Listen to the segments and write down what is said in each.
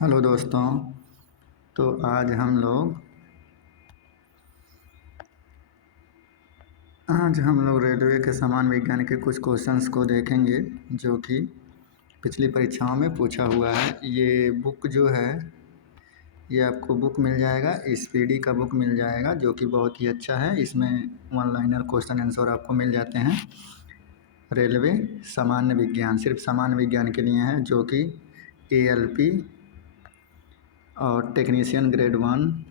Hello दोस्तों। तो आज हम लोग रेलवे के सामान्य विज्ञान के कुछ क्वेश्चंस को देखेंगे जो कि पिछली परीक्षाओं में पूछा हुआ है। ये बुक जो है ये आपको बुक मिल जाएगा, स्पीडी का बुक मिल जाएगा जो कि बहुत ही अच्छा है। इसमें वन लाइनर क्वेश्चन आंसर आपको मिल जाते हैं। रेलवे सामान्य विज्ञान सिर्फ सामान्य विज्ञान के लिए है, जो कि ALP और टेक्नीशियन ग्रेड 1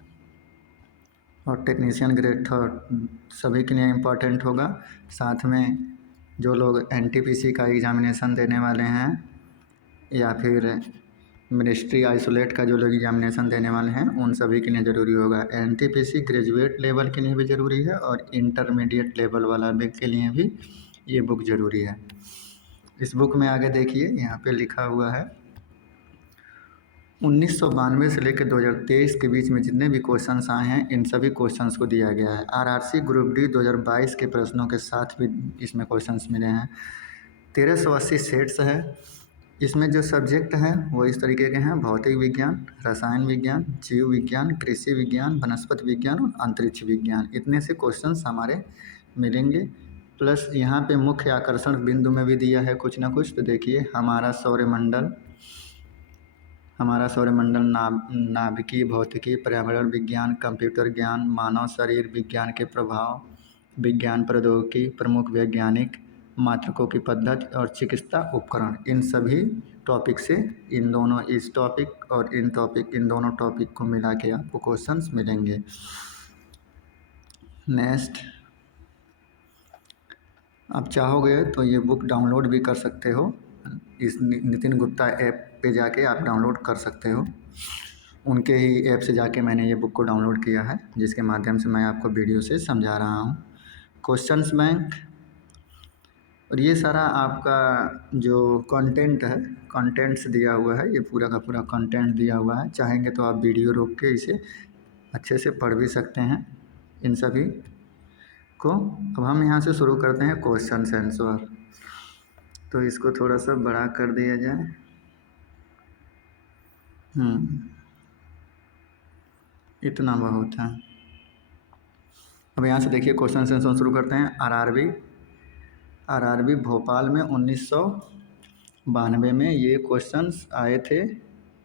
और टेक्नीशियन ग्रेड 3 सभी के लिए इम्पोर्टेंट होगा। साथ में जो लोग NTPC का एग्ज़ामिनेशन देने वाले हैं या फिर मिनिस्ट्री आइसोलेट का जो लोग एग्ज़ामिनेशन देने वाले हैं उन सभी के लिए ज़रूरी होगा। NTPC ग्रेजुएट लेवल के लिए भी ज़रूरी है और इंटरमीडिएट लेवल वाला भी के लिए भी ये बुक ज़रूरी है। इस बुक में आगे देखिए, यहाँ पे लिखा हुआ है 1992 से लेकर 2023 के बीच में जितने भी क्वेश्चंस आए हैं इन सभी क्वेश्चंस को दिया गया है। RRC ग्रुप डी 2022 के प्रश्नों के साथ भी इसमें क्वेश्चंस मिले हैं। 1380 सेट्स है। इसमें जो सब्जेक्ट हैं वो इस तरीके के हैं: भौतिक विज्ञान, रसायन विज्ञान, जीव विज्ञान, कृषि विज्ञान, वनस्पति विज्ञान और अंतरिक्ष विज्ञान। इतने से क्वेश्चंस हमारे मिलेंगे। प्लस यहाँ पे मुख्य आकर्षण बिंदु में भी दिया है कुछ ना कुछ। तो देखिए, हमारा सौरमंडल, नाभिकीय भौतिकी, पर्यावरण विज्ञान, कंप्यूटर ज्ञान, मानव शरीर विज्ञान के प्रभाव, विज्ञान प्रौद्योगिकी, प्रमुख वैज्ञानिक, मात्रकों की पद्धति और चिकित्सा उपकरण। इन सभी टॉपिक से इन दोनों टॉपिक को मिला के आपको क्वेश्चंस मिलेंगे। नेक्स्ट, आप चाहोगे तो ये बुक डाउनलोड भी कर सकते हो। इस नितिन गुप्ता ऐप पे जाके आप डाउनलोड कर सकते हो। उनके ही ऐप से जाके मैंने ये बुक को डाउनलोड किया है, जिसके माध्यम से मैं आपको वीडियो से समझा रहा हूँ। क्वेश्चंस बैंक और ये सारा आपका जो कंटेंट है, कंटेंट्स दिया हुआ है, ये पूरा का पूरा कंटेंट दिया हुआ है। चाहेंगे तो आप वीडियो रोक के इसे अच्छे से पढ़ भी सकते हैं इन सभी को। अब हम यहाँ से शुरू करते हैं क्वेश्चन आंसर। तो इसको थोड़ा सा बड़ा कर दिया जाए। इतना बहुत है। अब यहाँ से देखिए क्वेश्चन आंसर शुरू करते हैं। आरआरबी भोपाल में 1992 में ये क्वेश्चंस आए थे।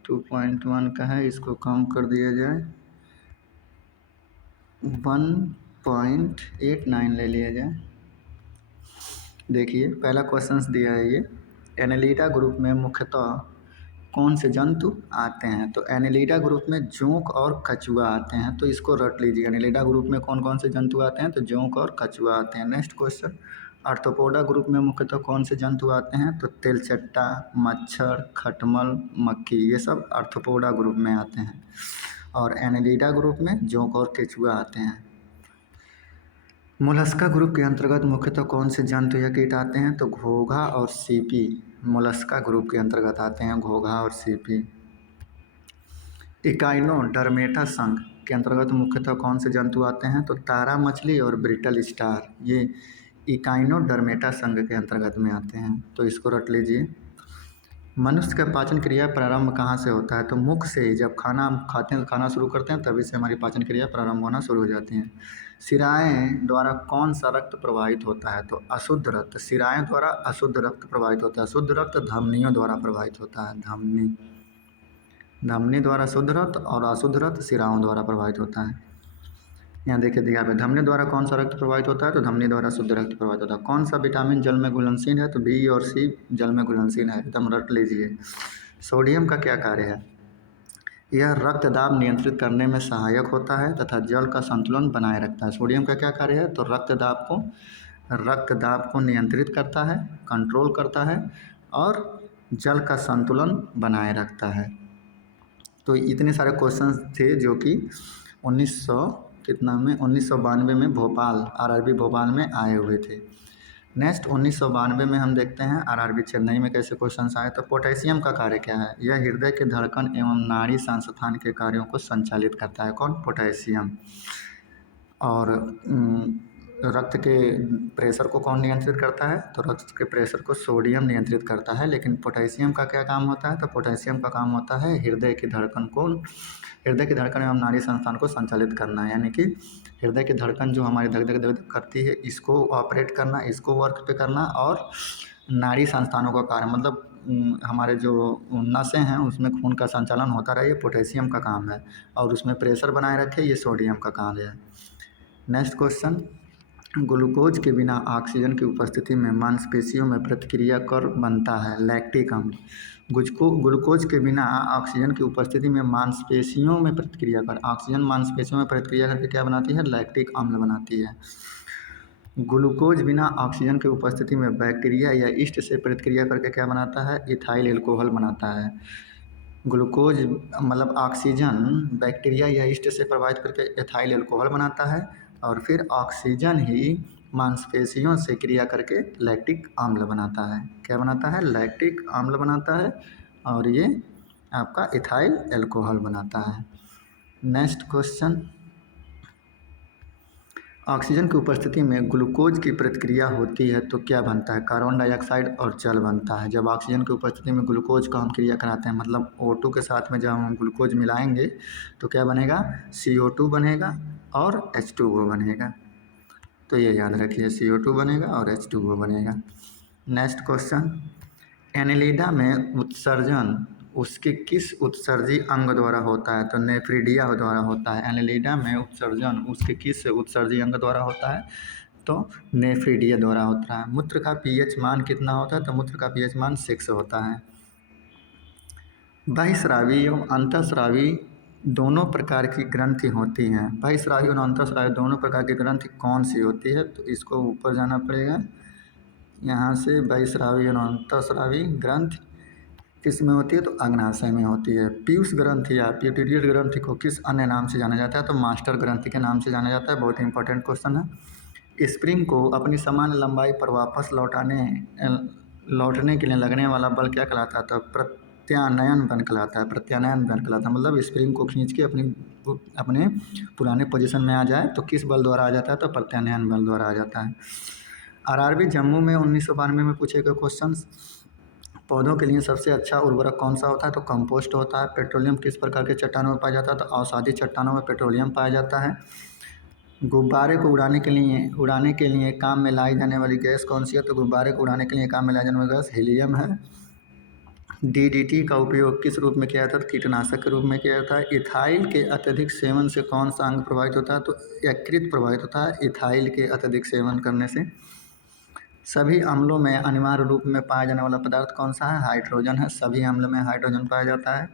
2.1 का है, इसको कम कर दिया जाए, 1.89 ले लिया जाए। देखिए, पहला क्वेश्चंस दिया है ये, एनेलिडा ग्रुप में मुख्यतः कौन से जंतु आते हैं? तो एनेलिडा ग्रुप में जोंक और कछुआ आते हैं, तो इसको रट लीजिए। एनेलिडा ग्रुप में कौन कौन से जंतु आते हैं? तो जोंक और कछुआ आते हैं। नेक्स्ट क्वेश्चन, आर्थ्रोपोडा ग्रुप में मुख्यतः कौन से जंतु आते हैं? तो तेलचट्टा, मच्छर, खटमल, मक्खी, ये सब आर्थ्रोपोडा ग्रुप में आते हैं। और एनेलिडा ग्रुप में जोंक और केचुआ आते हैं। मोलस्का ग्रुप के अंतर्गत मुख्यतः कौन से जंतु या कीट आते हैं? तो घोघा और सीपी मोलस्का ग्रुप के अंतर्गत आते हैं, घोघा और सीपी। इकाइनोडर्मेटा संघ के अंतर्गत मुख्यतः कौन से जंतु आते हैं? तो तारा मछली और ब्रिटल स्टार, ये इकाइनोडर्मेटा संघ के अंतर्गत में आते हैं, तो इसको रट लीजिए। मनुष्य का पाचन क्रिया प्रारंभ कहाँ से होता है? तो मुख से ही, जब खाना हम खाते हैं, खाना शुरू करते हैं, तभी से हमारी पाचन क्रिया प्रारंभ होना शुरू हो जाती है। शिराएँ द्वारा कौन सा रक्त प्रवाहित होता है? तो अशुद्ध रक्त। शिराएँ द्वारा अशुद्ध रक्त प्रवाहित होता है। शुद्ध रक्त धमनियों द्वारा प्रवाहित होता है। धमनी द्वारा शुद्ध रक्त और अशुद्ध रक्त शिराओं द्वारा प्रवाहित होता है। यहाँ देखिए दिया है, धमनी द्वारा कौन सा रक्त प्रवाहित होता है? तो धमनी द्वारा शुद्ध रक्त प्रवाहित होता है। कौन सा विटामिन जल में घुलनशील है? तो बी और सी जल में घुलनशील है, एकदम रट लीजिए। सोडियम का क्या कार्य है? यह रक्त दाब नियंत्रित करने में सहायक होता है तथा जल का संतुलन बनाए रखता है। सोडियम का क्या कार्य है? तो रक्त दाब को नियंत्रित करता है, कंट्रोल करता है और जल का संतुलन बनाए रखता है। तो इतने सारे क्वेश्चंस थे जो कि 1992 में भोपाल, आरआरबी भोपाल में आए हुए थे। नेक्स्ट 1992 में हम देखते हैं आरआरबी चेन्नई में कैसे क्वेश्चंस आए। तो पोटेशियम का कार्य क्या है? यह हृदय के धड़कन एवं नाड़ी संस्थान के कार्यों को संचालित करता है। कौन? पोटेशियम। और रक्त के प्रेशर को कौन नियंत्रित करता है? तो रक्त के प्रेशर को सोडियम नियंत्रित करता है। लेकिन पोटेशियम का क्या काम होता है? तो पोटेशियम का काम होता है हृदय की धड़कन एवं नाड़ी संस्थान को संचालित करना, यानी कि हृदय की धड़कन जो हमारी धक धक धक धक करती है, इसको ऑपरेट करना, इसको वर्क पे करना, और नाड़ी संस्थानों का कार्य मतलब हमारे जो नसें हैं उसमें खून का संचालन होता रहे, ये पोटेशियम का काम है। और उसमें प्रेशर बनाए रखे, ये सोडियम का काम है। नेक्स्ट क्वेश्चन, ग्लूकोज के बिना ऑक्सीजन की उपस्थिति में मांसपेशियों में प्रतिक्रिया कर बनता है लैक्टिक अम्ल। ग्लूकोज के बिना ऑक्सीजन की उपस्थिति में मांसपेशियों में प्रतिक्रिया कर, ऑक्सीजन मांसपेशियों में प्रतिक्रिया करके क्या बनाती है? लैक्टिक अम्ल बनाती है। ग्लूकोज बिना ऑक्सीजन की उपस्थिति में बैक्टीरिया या ईस्ट से प्रतिक्रिया करके क्या बनाता है? इथाइल एल्कोहल बनाता है। ग्लूकोज मतलब ऑक्सीजन बैक्टीरिया या ईस्ट से प्रभावित करके एथाइल एल्कोहल बनाता है, और फिर ऑक्सीजन ही मांसपेशियों से क्रिया करके लैक्टिक अम्ल बनाता है। क्या बनाता है? लैक्टिक अम्ल बनाता है, और ये आपका इथाइल एल्कोहल बनाता है। नेक्स्ट क्वेश्चन, ऑक्सीजन की उपस्थिति में ग्लूकोज की प्रतिक्रिया होती है तो क्या बनता है? कार्बन डाइऑक्साइड और जल बनता है। जब ऑक्सीजन की उपस्थिति में ग्लूकोज का हम क्रिया कराते हैं, मतलब O2 के साथ में जब हम ग्लूकोज मिलाएंगे तो क्या बनेगा? CO2 बनेगा और H2O बनेगा। तो ये याद रखिए, CO2 बनेगा और H2O बनेगा। नेक्स्ट क्वेश्चन, एनेलिडा में उत्सर्जन उसके किस उत्सर्जी अंग द्वारा होता है? तो नेफ्रिडिया द्वारा होता है। एनेलिडा में उत्सर्जन उसके किस उत्सर्जी अंग द्वारा होता है? तो नेफ्रिडिया द्वारा होता है। मूत्र का पीएच मान कितना होता है? तो मूत्र का पीएच मान 6 होता है। बहिस्रावी एवं अंतःस्रावी दोनों प्रकार की ग्रंथि होती हैं। बहिस्रावी और अंतःस्रावी दोनों प्रकार की ग्रंथि कौन सी होती है? तो इसको ऊपर जाना पड़ेगा। यहाँ से बहिस्रावी और अंतःस्रावी ग्रंथि किस में होती है? तो अग्नाशय में होती है। पीयूष ग्रंथि या प्यूटेरियल ग्रंथि को किस अन्य नाम से जाना जाता है? तो मास्टर ग्रंथि के नाम से जाना जाता है। बहुत ही इंपॉर्टेंट क्वेश्चन है। स्प्रिंग को अपनी समान लंबाई पर वापस लौटने के लिए लगने वाला बल क्या कहलाता है? तो प्रत्यानयन बल कहलाता है। प्रत्यानयन बल कहलाता है, मतलब स्प्रिंग को खींच के अपने पुराने पोजीशन में आ जाए तो किस बल द्वारा आ जाता है? तो प्रत्यानयन बल द्वारा आ जाता है। आरआरबी जम्मू में 1992 में पूछे गए क्वेश्चन, पौधों के लिए सबसे अच्छा उर्वरक कौन सा होता है? तो कंपोस्ट होता है। पेट्रोलियम किस प्रकार के चट्टानों में पाया जाता है? तो अवसादी चट्टानों में पेट्रोलियम पाया जाता है। गुब्बारे को उड़ाने के लिए काम में लाई जाने वाली गैस कौन सी है? तो गुब्बारे को उड़ाने के लिए काम में लाई जाने वाली गैस हीलियम है। DDT का उपयोग किस रूप में किया जाता है? कीटनाशक के रूप में किया जाता है। इथाइल के अत्यधिक सेवन से कौन सा अंग प्रभावित होता है? तो यकृत प्रभावित होता है इथाइल के अत्यधिक सेवन करने से। सभी अम्लों में अनिवार्य रूप में पाया जाने वाला पदार्थ कौन सा है? हाइड्रोजन है। सभी अम्ल में हाइड्रोजन पाया जाता है।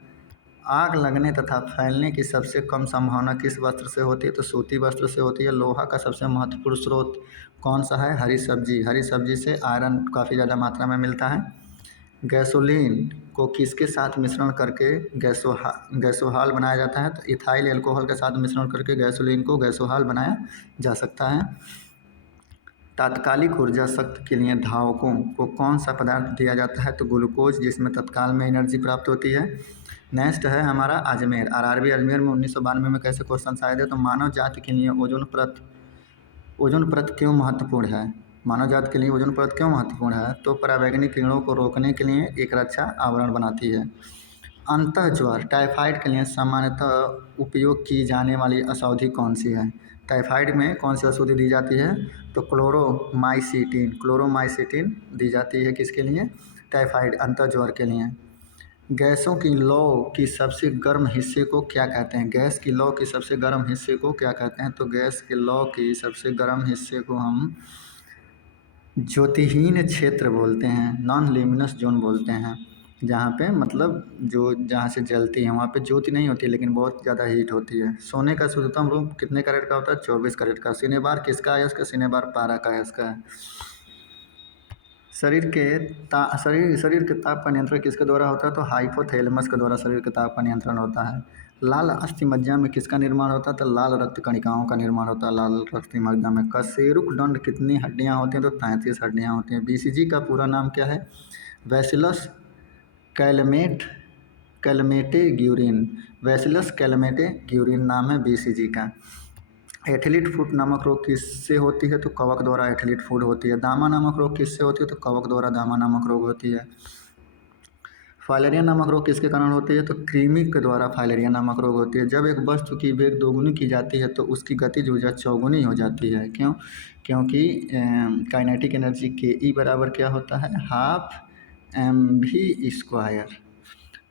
आग लगने तथा फैलने की सबसे कम संभावना किस वस्त्र से होती है? तो सूती वस्त्र से होती है। लोहा का सबसे महत्वपूर्ण स्रोत कौन सा है? हरी सब्जी। हरी सब्जी से आयरन काफ़ी ज़्यादा मात्रा में मिलता है। गैसोलीन को किसके साथ मिश्रण करके गैसोहाल बनाया जाता है? तो इथाइल एल्कोहल के साथ मिश्रण करके गैसोलीन को गैसोहाल बनाया जा सकता है। तात्कालिक ऊर्जा शक्ति के लिए धावकों को कौन सा पदार्थ दिया जाता है? तो ग्लूकोज, जिसमें तत्काल में एनर्जी प्राप्त होती है। नेक्स्ट है हमारा अजमेर। आरआरबी अजमेर में 1992 में कैसे क्वेश्चन आए थे? तो मानव जाति के लिए ओजोन परत क्यों महत्वपूर्ण है? मानव जाति के लिए ओजोन परत क्यों महत्वपूर्ण है? तो पराबैंगनी किरणों को रोकने के लिए एक रक्षा आवरण बनाती है। अंतःज्वर टाइफाइड के लिए सामान्यतः उपयोग की जाने वाली औषधि कौन सी है? टाइफाइड में कौन सी औषधि दी जाती है? तो क्लोरोमाइसिटिन दी जाती है। किसके लिए? टाइफाइड अंतःज्वर के लिए। गैसों की लौ की सबसे गर्म हिस्से को क्या कहते हैं? गैस की लौ की सबसे गर्म हिस्से को क्या कहते हैं? तो गैस के लौ की सबसे गर्म हिस्से को हम ज्योतिहीन क्षेत्र बोलते हैं, नॉन ल्यूमिनस जोन बोलते हैं। जहाँ पे मतलब जहाँ से जलती है वहाँ पे ज्योति नहीं होती, लेकिन बहुत ज़्यादा हीट होती है। सोने का शुद्धतम रूप कितने कैरेट का होता है? 24 कैरेट का। सिनेबार किसका है? उसका सिनेबार पारा का है इसका। शरीर के ताप का नियंत्रण किसके द्वारा होता है? तो हाइपोथैलेमस के द्वारा शरीर के ताप का नियंत्रण होता है। लाल अस्थिमज्जा में किसका निर्माण होता है? तो लाल रक्त कणिकाओं का निर्माण होता है लाल अस्थिमज्जा में। कशेरुकदंड कितनी हड्डियां होती हैं? तो 33 हड्डियां होती हैं। BCG का पूरा नाम क्या है? Bacillus Calmette Guérin. Bacillus Calmette Guérin नाम है BCG का। एथलीट फुट नामक रोग किससे होती है? तो कवक द्वारा एथलीट फुट होती है। दामा नामक रोग किससे होती है? तो कवक द्वारा दामा नामक रोग होती है। फाइलेरिया नामक रोग किसके कारण होती है? तो कृमि के द्वारा फाइलेरिया नामक रोग होती है। जब एक वस्तु की वेग दोगुनी की जाती है तो उसकी गतिज ऊर्जा चौगुनी हो जाती है। क्यों? क्योंकि काइनेटिक एनर्जी के ई बराबर क्या होता है? Half mv²।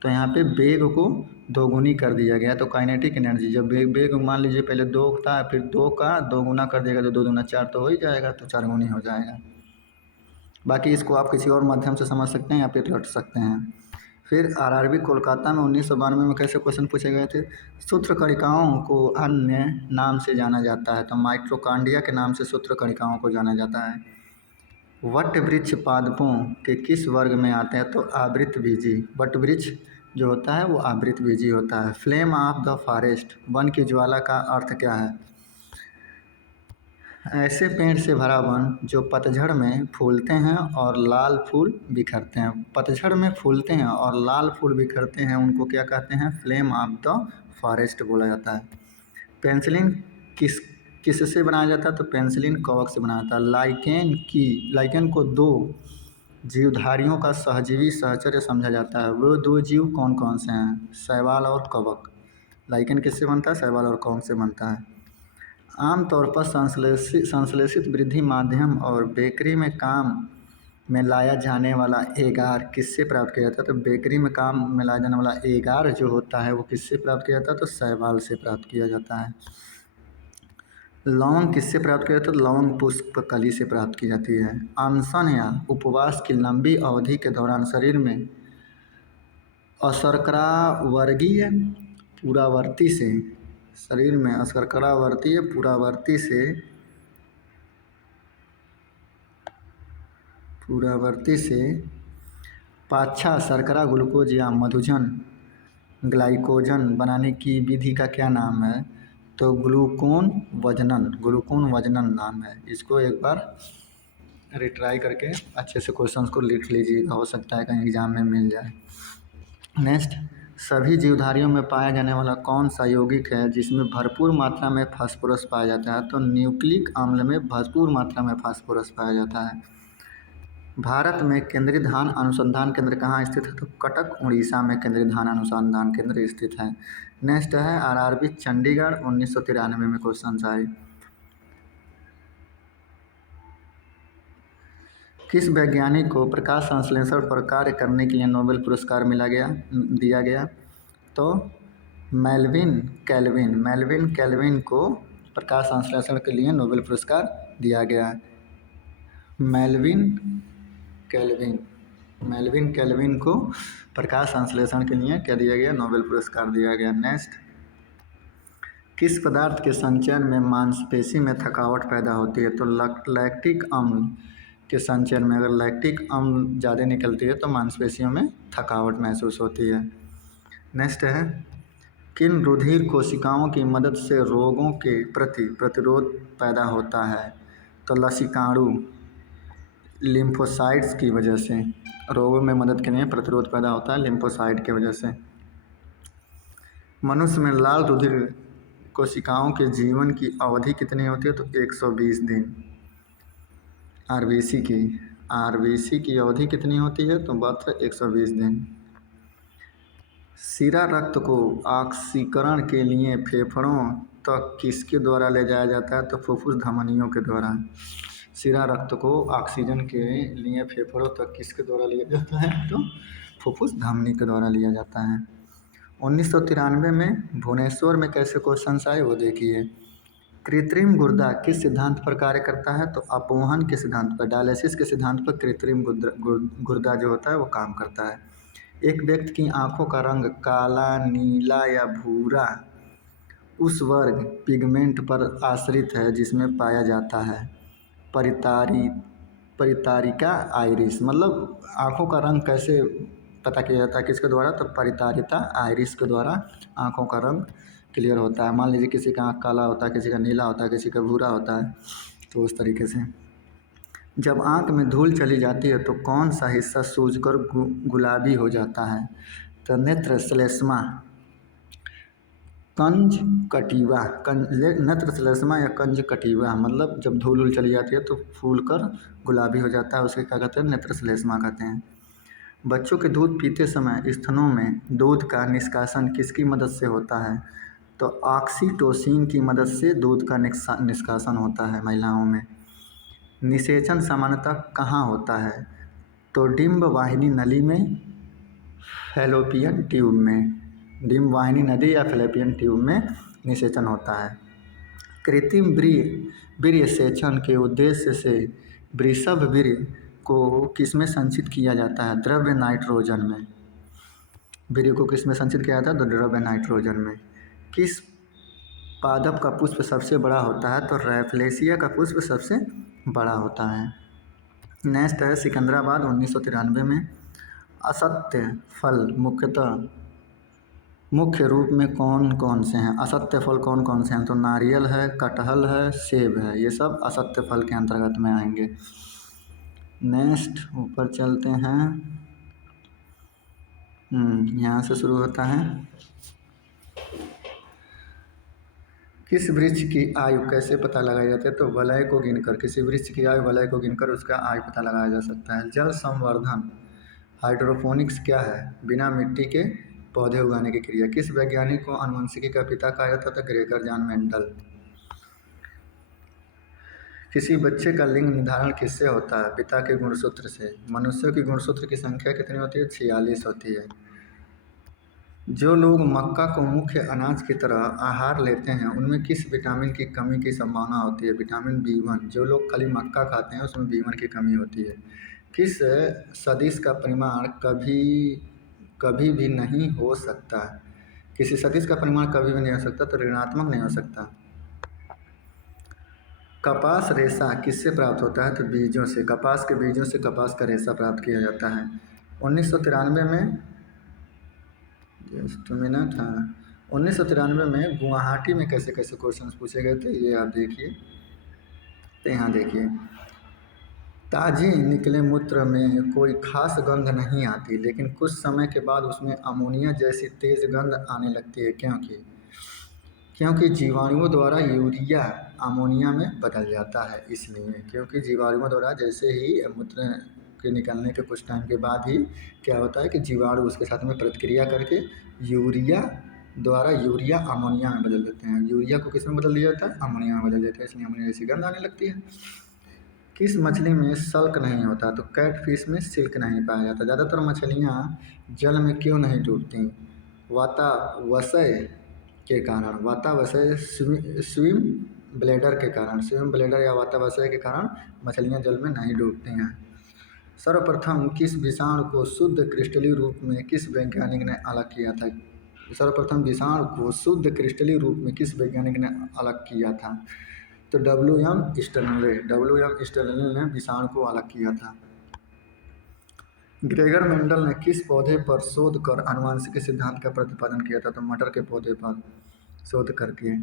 तो यहाँ पे वेग को दोगुनी कर दिया गया। तो काइनेटिक एनर्जी जब वेग मान लीजिए पहले 2 था, फिर 2 का 2 गुना कर देगा तो 2 दूना 4 तो हो ही जाएगा, तो 4 गुनी हो जाएगा। बाकी इसको आप किसी और माध्यम से समझ सकते हैं या फिर रट सकते हैं। फिर आरआरबी कोलकाता में 1992 में कैसे क्वेश्चन पूछे गए थे? सूत्रकणिकाओं को अन्य नाम से जाना जाता है। तो माइटोकॉन्ड्रिया के नाम से सूत्रकणिकाओं को जाना जाता है। वट वृक्ष पादपों के किस वर्ग में आते हैं? तो आवृतबीजी। वट वृक्ष जो होता है वो आवृतबीजी होता है। Flame of the forest, one की ज्वाला का अर्थ क्या है? ऐसे पेड़ से भरा वन जो पतझड़ में फूलते हैं और लाल फूल बिखरते हैं। पतझड़ में फूलते हैं और लाल फूल बिखरते हैं, उनको क्या कहते हैं? फ्लेम ऑफ द फॉरेस्ट बोला जाता है। पेंसिलिन किससे बनाया जाता है? तो पेंसिलिन कवक से बनाया जाता है। लाइकेन को 2 जीवधारियों का सहजीवी सहचर्य समझा जाता है। वो 2 जीव कौन कौन से हैं? शैवाल और कवक। लाइकेन किससे बनता है? शैवाल और कवक से बनता है। आमतौर पर संश्लेषित वृद्धि माध्यम और बेकरी में काम में लाया जाने वाला एगार किससे प्राप्त किया जाता है? तो बेकरी में काम में लाया जाने वाला एगार जो होता है वो किससे प्राप्त किया जाता है? तो शैवाल से प्राप्त किया जाता है। लौंग किससे प्राप्त किया जाता है? तो लौंग पुष्प कली से प्राप्त की जाती है। अनशन या उपवास की लंबी अवधि के दौरान शरीर में अशर्करावर्गीय पुरावर्ती से पाच्छा शर्करा ग्लूकोज या मधुजन ग्लाइकोजन बनाने की विधि का क्या नाम है? तो ग्लूकोन वजनन नाम है। इसको एक बार रिट्राई करके अच्छे से क्वेश्चंस को लिख लीजिएगा, हो सकता है कहीं एग्जाम में मिल जाए। नेक्स्ट, सभी जीवधारियों में पाया जाने वाला कौन सा यौगिक है जिसमें भरपूर मात्रा में फास्फोरस पाया जाता है? तो न्यूक्लिक अम्ल में भरपूर मात्रा में फास्फोरस पाया जाता है। भारत में केंद्रीय धान अनुसंधान केंद्र कहाँ स्थित है? तो कटक उड़ीसा में केंद्रीय धान अनुसंधान केंद्र स्थित है। नेक्स्ट है आरआरबी चंडीगढ़ 1993 में क्वेश्चन आए। किस वैज्ञानिक को प्रकाश संश्लेषण पर कार्य करने के लिए नोबेल पुरस्कार दिया गया? तो मेल्विन कैल्विन को प्रकाश संश्लेषण के लिए नोबेल पुरस्कार दिया गया। मेल्विन कैल्विन को प्रकाश संश्लेषण के लिए क्या दिया गया? नोबेल पुरस्कार दिया गया। नेक्स्ट, किस पदार्थ के संचयन में मांसपेशी में थकावट पैदा होती है? तो लैक्टिक अम्ल के संचयन में अगर लैक्टिक अम्ल ज़्यादा निकलती है तो मांसपेशियों में थकावट महसूस होती है। नेक्स्ट है, किन रुधिर कोशिकाओं की मदद से रोगों के प्रति प्रतिरोध पैदा होता है? तो लसीकाणु लिम्फोसाइट्स की वजह से रोगों में मदद के लिए प्रतिरोध पैदा होता है लिम्फोसाइट की वजह से। मनुष्य में लाल रुधिर कोशिकाओं के जीवन की अवधि कितनी होती है? तो 120 दिन। आरबीसी की अवधि कितनी होती है? तो मात्र 120 दिन। शिरा रक्त को ऑक्सीकरण के लिए फेफड़ों तक किसके द्वारा ले जाया जाता है? तो फुफ्फुस धमनियों के द्वारा। शिरा रक्त को ऑक्सीजन के लिए फेफड़ों तक किसके द्वारा लिया जाता है? तो फुफ्फुस धमनी के द्वारा लिया जाता है। 1993 में भुवनेश्वर में कैसे क्वेश्चन आए वो देखिए। कृत्रिम गुर्दा किस सिद्धांत पर कार्य करता है? तो अपवहन के सिद्धांत पर, डायलिसिस के सिद्धांत पर कृत्रिम गुर्दा जो होता है वो काम करता है। एक व्यक्ति की आंखों का रंग काला, नीला या भूरा उस वर्ग पिगमेंट पर आश्रित है जिसमें पाया जाता है। परितारिका आइरिस, मतलब आँखों का रंग कैसे पता किया जाता है किसके द्वारा? तो परितारिता आइरिस के द्वारा आँखों का रंग क्लियर होता है। मान लीजिए किसी का आँख काला होता है, किसी का नीला होता है, किसी का भूरा होता है, तो उस तरीके से। जब आँख में धूल चली जाती है तो कौन सा हिस्सा सूजकर गुलाबी हो जाता है? तो नेत्र श्लेष्मा कंजकटिवा, नेत्रश्लेष्मा या कंजकटिवा, मतलब जब धूल उल चली जाती है तो फूल कर गुलाबी हो जाता है, उसे क्या कहते हैं? नेत्रश्लेष्मा कहते हैं। बच्चों के दूध पीते समय स्तनों में दूध का निष्कासन किसकी मदद से होता है? तो ऑक्सीटोसिन की मदद से दूध का निष्कासन होता है महिलाओं में। निषेचन सामान्यतः कहाँ होता है? तो डिंब वाहिनी नली में, फैलोपियन ट्यूब में। डिंब वाहिनी नदी या फैलोपियन ट्यूब में निषेचन होता है। कृत्रिम वीर्य सेचन के उद्देश्य से वृषभ वीर्य को किसमें संचित किया जाता है? द्रव्य नाइट्रोजन में। वीर्य को किसमें संचित किया जाता है? तो द्रव्य नाइट्रोजन में। किस पादप का पुष्प सबसे बड़ा होता है? तो रैफलेशिया का पुष्प सबसे बड़ा होता है। नेक्स्ट है सिकंदराबाद 1993 में। असत्य फल मुख्य रूप में कौन कौन से हैं? असत्य फल कौन कौन से हैं? तो नारियल है, कटहल है, सेब है, ये सब असत्य फल के अंतर्गत में आएंगे। नेक्स्ट ऊपर चलते हैं। यहाँ से शुरू होता है। किस वृक्ष की आयु कैसे पता लगाई जाती है? तो वलय को गिनकर, किसी वृक्ष की आयु वलय को गिनकर उसका आयु पता लगाया जा सकता है। जल संवर्धन हाइड्रोपोनिक्स क्या है? बिना मिट्टी के पौधे उगाने की क्रिया। किस वैज्ञानिक को आनुवंशिकी का पिता कहा जाता था? Gregor John Mendel. किसी बच्चे का लिंग निर्धारण किससे होता है? पिता के गुणसूत्र से। मनुष्यों की गुणसूत्र की संख्या कितनी होती है? 46 होती है। जो लोग मक्का को मुख्य अनाज की तरह आहार लेते हैं उनमें किस विटामिन की कमी की संभावना होती है? Vitamin B1। जो लोग खाली मक्का खाते हैं उसमें B1 की कमी होती है। किस सदिश का परिमाण कभी भी नहीं हो सकता? किसी सदिश का परिमाण कभी भी नहीं हो सकता, तो ऋणात्मक नहीं हो सकता। कपास रेशा किससे प्राप्त होता है? तो बीजों से। कपास के बीजों से कपास का रेशा प्राप्त किया जाता है। 1993 में, जस्ट मिनट, हाँ, 1993 में गुवाहाटी में कैसे कैसे क्वेश्चंस पूछे गए थे ये आप देखिए। तो यहाँ देखिए, ताज़ी निकले मूत्र में कोई खास गंध नहीं आती, लेकिन कुछ समय के बाद उसमें अमोनिया जैसी तेज गंध आने लगती है। क्योंकि जीवाणुओं द्वारा यूरिया अमोनिया में बदल जाता है। इसलिए क्योंकि जीवाणुओं द्वारा जैसे ही मूत्र के निकलने के कुछ टाइम के बाद ही क्या होता है कि जीवाणु उसके साथ में प्रतिक्रिया करके यूरिया अमोनिया में बदल देते हैं। यूरिया को किस में बदल दिया जाता है? अमोनिया में बदल देते हैं, इसलिए अमोनिया जैसी गंध आने लगती है। किस मछली में सल्क नहीं होता? तो कैट फिश में सिल्क नहीं पाया जाता। ज़्यादातर मछलियाँ जल में क्यों नहीं डूबती? वातावशय के कारण। वातावशय स्विम ब्लैडर के कारण। स्विम ब्लैडर या वातावशय के कारण मछलियाँ जल में नहीं डूबती हैं। सर्वप्रथम किस विषाणु को शुद्ध क्रिस्टलीय रूप में किस वैज्ञानिक ने अलग किया था? सर्वप्रथम विषाणु को शुद्ध क्रिस्टलीय रूप में किस वैज्ञानिक ने अलग किया था? तो W.M. स्टेनले ने विषाणु को अलग किया था। ग्रेगर मेंडल ने किस पौधे पर शोध कर आनुवंशिक सिद्धांत का प्रतिपादन किया था? तो मटर के पौधे पर शोध करके।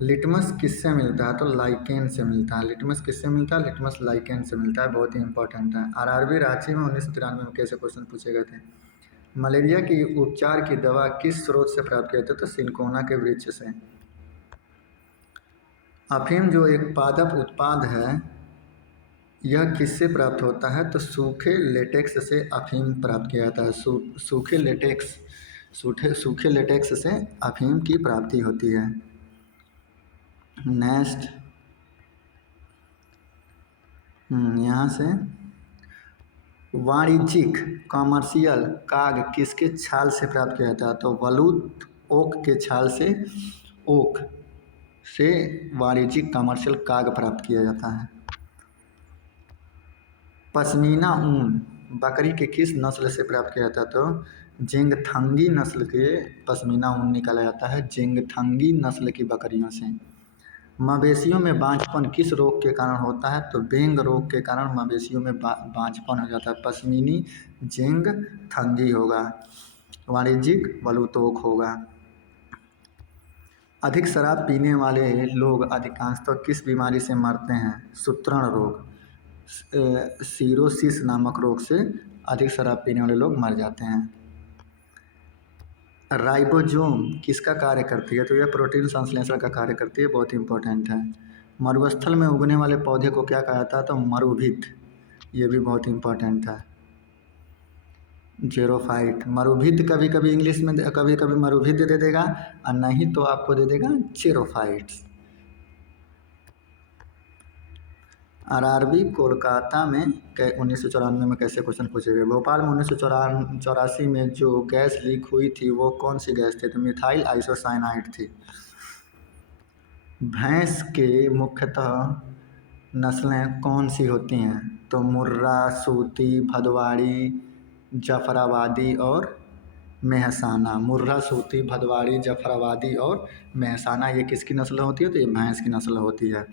लिटमस किससे मिलता है? तो लाइकेन से मिलता है। लिटमस किससे मिलता है? लिटमस लाइकेन से मिलता है। बहुत ही इंपॉर्टेंट है। RRB रांची में 1993 में कैसे क्वेश्चन पूछे गए थे? मलेरिया की उपचार की दवा किस स्रोत से प्राप्त किए थे? तो सिनकोना के वृक्ष से। अफीम जो एक पादप उत्पाद है, यह किससे प्राप्त होता है? तो सूखे लेटेक्स से अफीम प्राप्त किया जाता है। सूखे लेटेक्स से अफीम की प्राप्ति होती है। नेक्स्ट, यहाँ से वाणिज्यिक कॉमर्शियल काग किसके छाल से प्राप्त किया जाता है? तो बलूत ओक के छाल से, ओक से वाणिज्यिक कॉमर्शियल काग प्राप्त किया जाता है। पश्मीना ऊन बकरी के किस नस्ल से प्राप्त किया जाता है? तो जिंगथंगी नस्ल के पश्मीना ऊन निकाला जाता है, जिंगथंगी नस्ल की बकरियों से। मवेशियों में बांझपन किस रोग के कारण होता है? तो बेंग रोग के कारण मवेशियों में बांझपन हो जाता है। पश्मीनी जिंगथंगी होगा, वाणिज्यिक बलूतोक होगा। अधिक शराब पीने वाले लोग अधिकांशतः किस बीमारी से मरते हैं? सूत्रण रोग, सीरोसिस नामक रोग से अधिक शराब पीने वाले लोग मर जाते हैं। राइबोसोम किसका कार्य करती है? तो यह प्रोटीन संश्लेषण का कार्य करती है, बहुत इंपॉर्टेंट है। मरुस्थल में उगने वाले पौधे को क्या कहा जाता है? तो मरुभिद, ये भी बहुत इंपॉर्टेंट है। जेरोफाइट, मरुभिद कभी कभी इंग्लिश में कभी कभी मरुभिद दे देगा और नहीं तो आपको दे देगा जेरोफाइट्स। आरआरबी कोलकाता में 1994 में कैसे क्वेश्चन पूछे गए? भोपाल में 1984 में जो गैस लीक हुई थी वो कौन सी गैस थी? तो मिथाइल आइसोसाइनाइड थी। भैंस के मुख्यतः नस्लें कौन सी होती हैं? तो मुर्रा, सूती, भदवाड़ी, जफराबादी और मेहसाना। मुर्रा, सूती, भदवाड़ी, जफराबादी और मेहसाना, ये किसकी नस्ल होती है? तो ये भैंस की नस्ल होती है।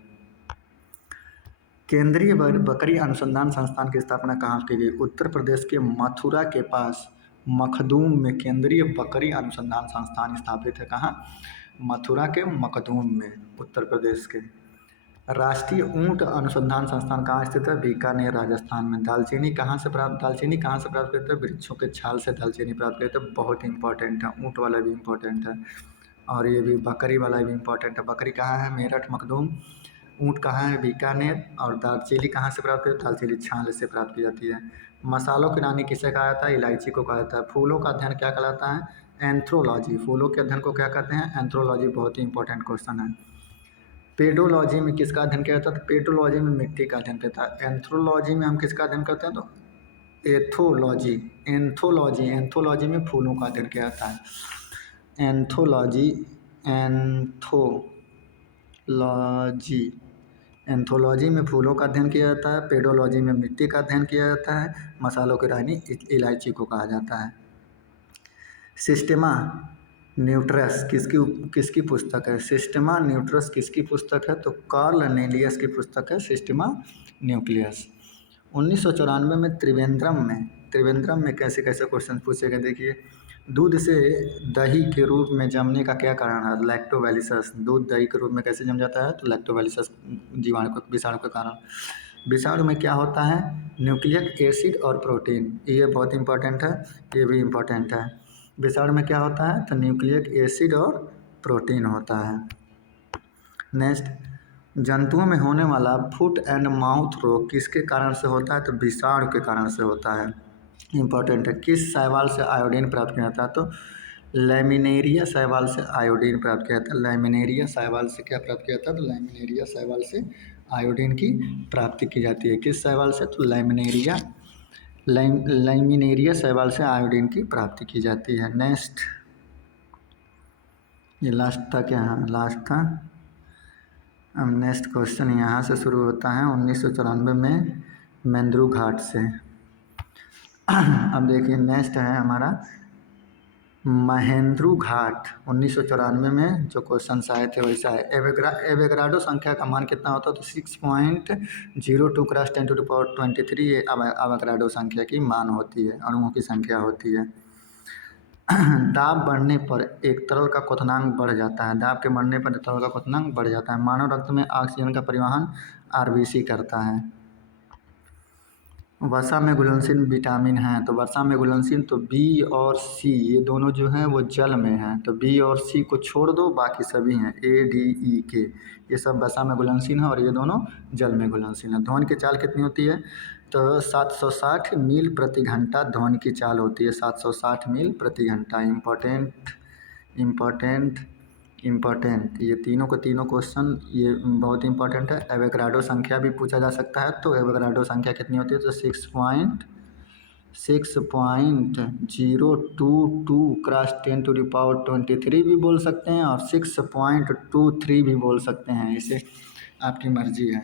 केंद्रीय बकरी अनुसंधान संस्थान की स्थापना कहाँ की गई? उत्तर प्रदेश के मथुरा के पास मखदूम में केंद्रीय बकरी अनुसंधान संस्थान स्थापित है। कहाँ? मथुरा के मखदूम में, उत्तर प्रदेश के। राष्ट्रीय ऊंट अनुसंधान संस्थान कहाँ स्थित है? बीकानेर, राजस्थान में। दालचीनी कहाँ से प्राप्त करते हैं? वृक्षों के छाल से दालचीनी प्राप्त करते हैं, बहुत इंपॉर्टेंट है। ऊँट वाला भी इंपॉर्टेंट है और ये भी बकरी वाला भी इंपॉर्टेंट है। बकरी कहाँ है? मेरठ, मखदूम। ऊँट कहाँ है? बीकानेर। और दालचीनी कहाँ से प्राप्त होती है? दालचीनी छाल से प्राप्त की जाती है। मसालों की रानी किसे कहा जाता है? इलायची को कहा जाता है। फूलों का अध्ययन क्या कहलाता है? एंथ्रोलॉजी। फूलों के अध्ययन को क्या कहते हैं? एंथ्रोलॉजी, बहुत ही इंपॉर्टेंट क्वेश्चन है। पेडोलॉजी में किसका अध्ययन किया जाता है? तो पेडोलॉजी में मिट्टी का अध्ययन करता है। एंथ्रोलॉजी में हम किसका अध्ययन करते हैं? तो एथोलॉजी। एंथोलॉजी में फूलों का अध्ययन किया जाता है। एंथोलॉजी में फूलों का अध्ययन किया जाता है। पेडोलॉजी में मिट्टी का अध्ययन किया जाता है। मसालों की रानी इलायची को कहा जाता है। सिस्टेमा न्यूट्रस किसकी पुस्तक है? सिस्टेमा न्यूट्रस किसकी पुस्तक है? तो कार्ल नेलियस की पुस्तक है सिस्टेमा न्यूक्लियस। 1994 में त्रिवेंद्रम में कैसे कैसे क्वेश्चन पूछे गए? देखिए, दूध से दही के रूप में जमने का क्या कारण है? लैक्टोबैलिसस। दूध दही के रूप में कैसे जम जाता है? तो लैक्टोबैलिसस विषाणु के कारण। विषाणु में क्या होता है? न्यूक्लिक एसिड और प्रोटीन, ये बहुत इंपॉर्टेंट है, ये भी इम्पॉर्टेंट है। विषाणु में क्या होता है? तो न्यूक्लिक एसिड और प्रोटीन होता है। नेक्स्ट, जंतुओं में होने वाला फुट एंड माउथ रोग किसके कारण से होता है? तो विषाणु के कारण से होता है, इम्पॉर्टेंट है। किस शैवाल से आयोडीन प्राप्त किया जाता है? तो लैमिनेरिया शैवाल से आयोडीन प्राप्त किया जाता है। लैमिनेरिया शैवाल से क्या प्राप्त किया जाता है? तो लैमिनेरिया शैवाल से आयोडीन की प्राप्ति की जाती है। किस शैवाल से? तो लैमिनेरिया शैवाल से आयोडीन की प्राप्ति की जाती है। नेक्स्ट, ये लास्ट था क्या? हाँ, लास्ट था। अब नेक्स्ट क्वेश्चन यहाँ से शुरू होता है 1994 में मेंद्रू घाट से। अब देखिए, नेक्स्ट है हमारा महेंद्रू घाट। 1994 में जो क्वेश्चन आए थे वैसा है। एवोगाड्रो संख्या का मान कितना होता है? तो 6.02 × 10⁻23 ये एवोगाड्रो संख्या की मान होती है, अणुओं की संख्या होती है। दाब बढ़ने पर एक तरल का क्वथनांक बढ़ जाता है। दाब के बढ़ने पर तरल का क्वथनांक बढ़ जाता है। मानव रक्त में ऑक्सीजन का परिवहन आरबीसी करता है। वसा में घुलनशील विटामिन हैं, तो वसा में घुलनशील तो बी और सी, ये दोनों जो हैं वो जल में हैं, तो बी और सी को छोड़ दो, बाकी सभी हैं ए, डी, ई, के, ये सब वसा में घुलनशील हैं और ये दोनों जल में घुलनशील हैं। ध्वनि की चाल कितनी होती है? तो 760 मील प्रति घंटा ध्वनि की चाल होती है। 760 मील प्रति घंटा। इम्पॉर्टेंट ये तीनों क्वेश्चन ये बहुत इंपॉर्टेंट है। एवोगाड्रो संख्या भी पूछा जा सकता है, तो एवोगाड्रो संख्या कितनी होती है? तो 6.022 × 10⁻23 भी बोल सकते हैं और 6.23 भी बोल सकते हैं, इसे आपकी मर्जी है।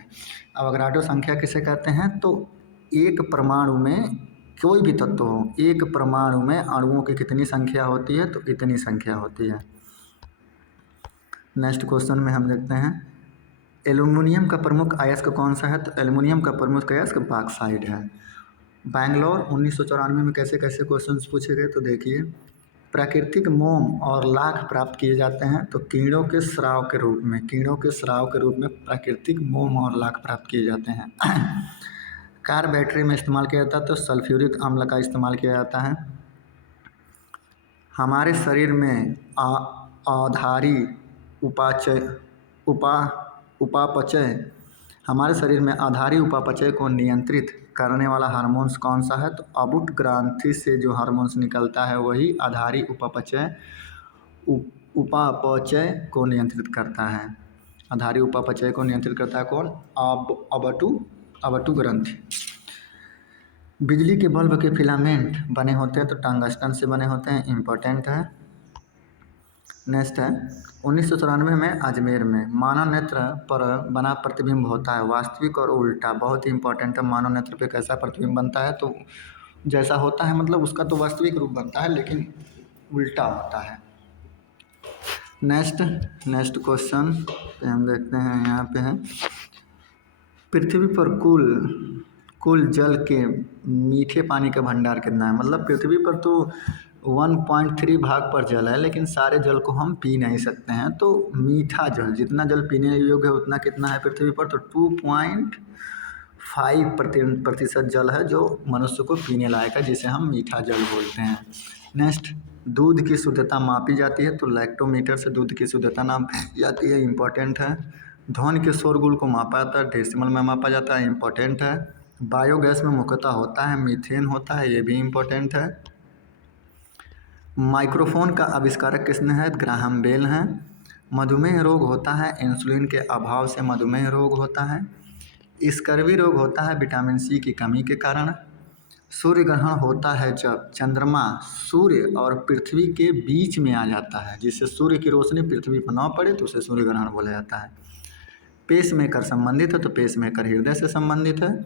एवोगाड्रो संख्या किसे कहते हैं? तो एक परमाणु में कोई भी तत्व हो, एक परमाणु में अणुओं की कितनी संख्या होती है? तो इतनी संख्या होती है। नेक्स्ट क्वेश्चन में हम देखते हैं एल्युमिनियम का प्रमुख अयस्क कौन सा है? तो एल्युमिनियम का प्रमुख अयस्क बॉक्साइड है। बैंगलोर 1994 में कैसे कैसे क्वेश्चंस पूछे गए? तो देखिए, प्राकृतिक मोम और लाख प्राप्त किए जाते हैं, तो कीड़ों के स्राव के रूप में प्राकृतिक मोम और लाख प्राप्त किए जाते हैं। कार बैटरी में इस्तेमाल किया जाता है, तो सल्फ्यूरिक अम्ल का इस्तेमाल किया जाता है। हमारे शरीर में आधारी उपाचय उपापचय हमारे शरीर में आधारी उपापचय को नियंत्रित करने वाला हार्मोन्स कौन सा है? तो अबुट ग्रंथि से जो हार्मोन्स निकलता है वही आधारी उपापचय को नियंत्रित करता है। आधारी उपापचय को नियंत्रित करता है कौन? अबटू ग्रंथि। बिजली के बल्ब के फिलामेंट बने होते हैं तो टंगस्टन से बने होते हैं, इम्पोर्टेंट है। नेक्स्ट है 1994 में अजमेर में मानव नेत्र पर बना प्रतिबिंब होता है, वास्तविक और उल्टा। बहुत ही इंपॉर्टेंट है, मानव नेत्र पे कैसा प्रतिबिंब बनता है? तो जैसा होता है मतलब उसका तो वास्तविक रूप बनता है लेकिन उल्टा होता है। नेक्स्ट क्वेश्चन पे हम देखते हैं, यहाँ पे है पृथ्वी पर कुल जल के मीठे पानी का भंडार कितना है? मतलब पृथ्वी पर तो 1.3 भाग पर जल है लेकिन सारे जल को हम पी नहीं सकते हैं। तो मीठा जल, जितना जल पीने योग्य है उतना कितना है पृथ्वी पर? तो 2.5% जल है जो मनुष्य को पीने लायक है, जिसे हम मीठा जल बोलते हैं। नेक्स्ट, दूध की शुद्धता मापी जाती है तो लैक्टोमीटर से दूध की शुद्धता नापी जाती है, इम्पोर्टेंट है। ध्वनि के शोरगुल को मापा जाता है, डेसिमल में मापा जाता है, इम्पोर्टेंट है। बायोगैस में मुख्यतः होता है मीथेन होता है, ये भी इम्पोर्टेंट है। माइक्रोफोन का आविष्कारक किसने है? ग्राहम बेल हैं। मधुमेह रोग होता है इंसुलिन के अभाव से मधुमेह रोग होता है। स्कर्वी रोग होता है विटामिन सी की कमी के कारण। सूर्य ग्रहण होता है जब चंद्रमा सूर्य और पृथ्वी के बीच में आ जाता है, जिससे सूर्य की रोशनी पृथ्वी पर न पड़े तो उसे सूर्य ग्रहण बोला जाता है। पेस मेकर संबंधित है तो पेस मेकर हृदय से संबंधित है।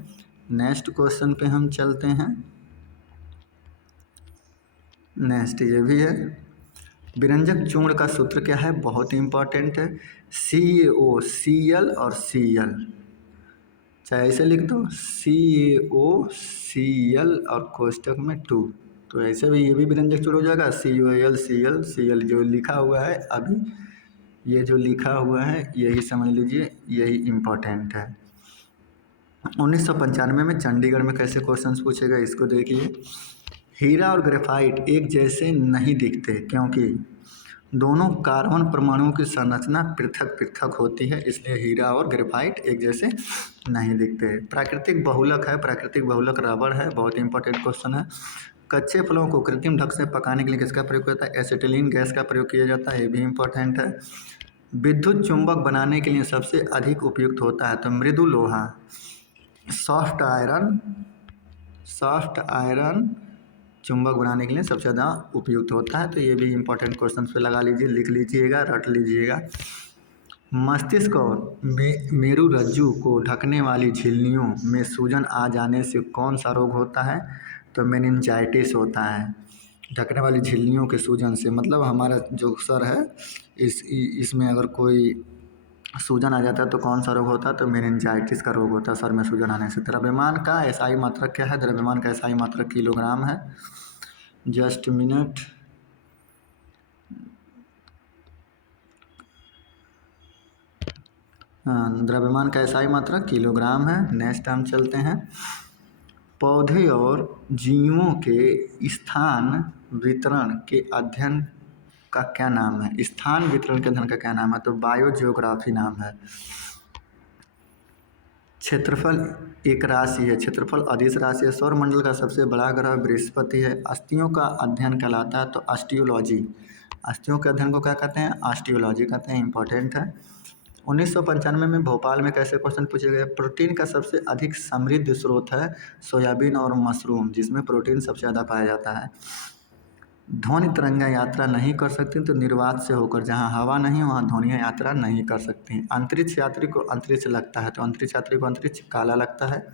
नेक्स्ट क्वेश्चन पे हम चलते हैं। नेक्स्ट ये भी है, विरंजक चूर्ण का सूत्र क्या है? बहुत ही इंपॉर्टेंट है, CaO, Cl और Cl, चाहे ऐसे लिख दो CaO Cl और कोष्टक में 2, तो ऐसे भी ये भी विरंजक चूर्ण हो जाएगा COAl Cl जो लिखा हुआ है अभी, ये जो लिखा हुआ है यही समझ लीजिए, यही इम्पोर्टेंट है। 1995 में चंडीगढ़ में कैसे क्वेश्चंस पूछेगा इसको देखिए। हीरा और ग्रेफाइट एक जैसे नहीं दिखते क्योंकि दोनों कार्बन परमाणुओं की संरचना पृथक पृथक होती है, इसलिए हीरा और ग्रेफाइट एक जैसे नहीं दिखते। प्राकृतिक बहुलक है, प्राकृतिक बहुलक रबड़ है, बहुत इंपॉर्टेंट क्वेश्चन है। कच्चे फलों को कृत्रिम ढंग से पकाने के लिए किसका प्रयोग होता है? एसिटिलीन गैस का प्रयोग किया जाता है, ये भी इम्पोर्टेंट है। विद्युत चुंबक बनाने के लिए सबसे अधिक उपयुक्त होता है तो मृदु लोहा, सॉफ्ट आयरन चुंबक बनाने के लिए सबसे ज़्यादा उपयुक्त होता है, तो ये भी इंपॉर्टेंट क्वेश्चन पे लगा लीजिए, लिख लीजिएगा, रट लीजिएगा। मस्तिष्क और मेरुरज्जु को ढकने वाली झिल्लियों में सूजन आ जाने से कौन सा रोग होता है? तो मेनिंजाइटिस होता है। ढकने वाली झिल्लियों के सूजन से मतलब हमारा जो सर है इसमें अगर कोई सूजन आ जाता है तो कौन सा रोग होता है? तो मेनिंजाइटिस का रोग होता है सर में सूजन आने से। द्रव्यमान का एसआई मात्रक क्या है? द्रव्यमान का एसआई मात्रक किलोग्राम है। जस्ट मिनट, द्रव्यमान का एसआई मात्रक किलोग्राम है। नेक्स्ट हम चलते हैं, पौधे और जीवों के स्थान वितरण के अध्ययन का क्या नाम है? स्थान वितरण के अध्ययन का क्या नाम है? तो बायोजियोग्राफी नाम है। क्षेत्रफल एक राशि है, क्षेत्रफल अदिश राशि है। सौरमंडल का सबसे बड़ा ग्रह बृहस्पति है। अस्थियों का अध्ययन कहलाता है तो ऑस्टियोलॉजी, अस्थियों के अध्ययन को क्या कहते हैं? ऑस्टियोलॉजी कहते हैं, इंपॉर्टेंट है। 1995 में भोपाल में कैसे क्वेश्चन पूछे गए? प्रोटीन का सबसे अधिक समृद्ध स्रोत है सोयाबीन और मशरूम, जिसमें प्रोटीन सबसे ज़्यादा पाया जाता है। ध्वनि तरंगा यात्रा नहीं कर सकती तो निर्वात से होकर, जहाँ हवा नहीं वहाँ ध्वनियाँ यात्रा नहीं कर सकती। अंतरिक्ष यात्री को अंतरिक्ष लगता है तो अंतरिक्ष यात्री को अंतरिक्ष काला लगता है।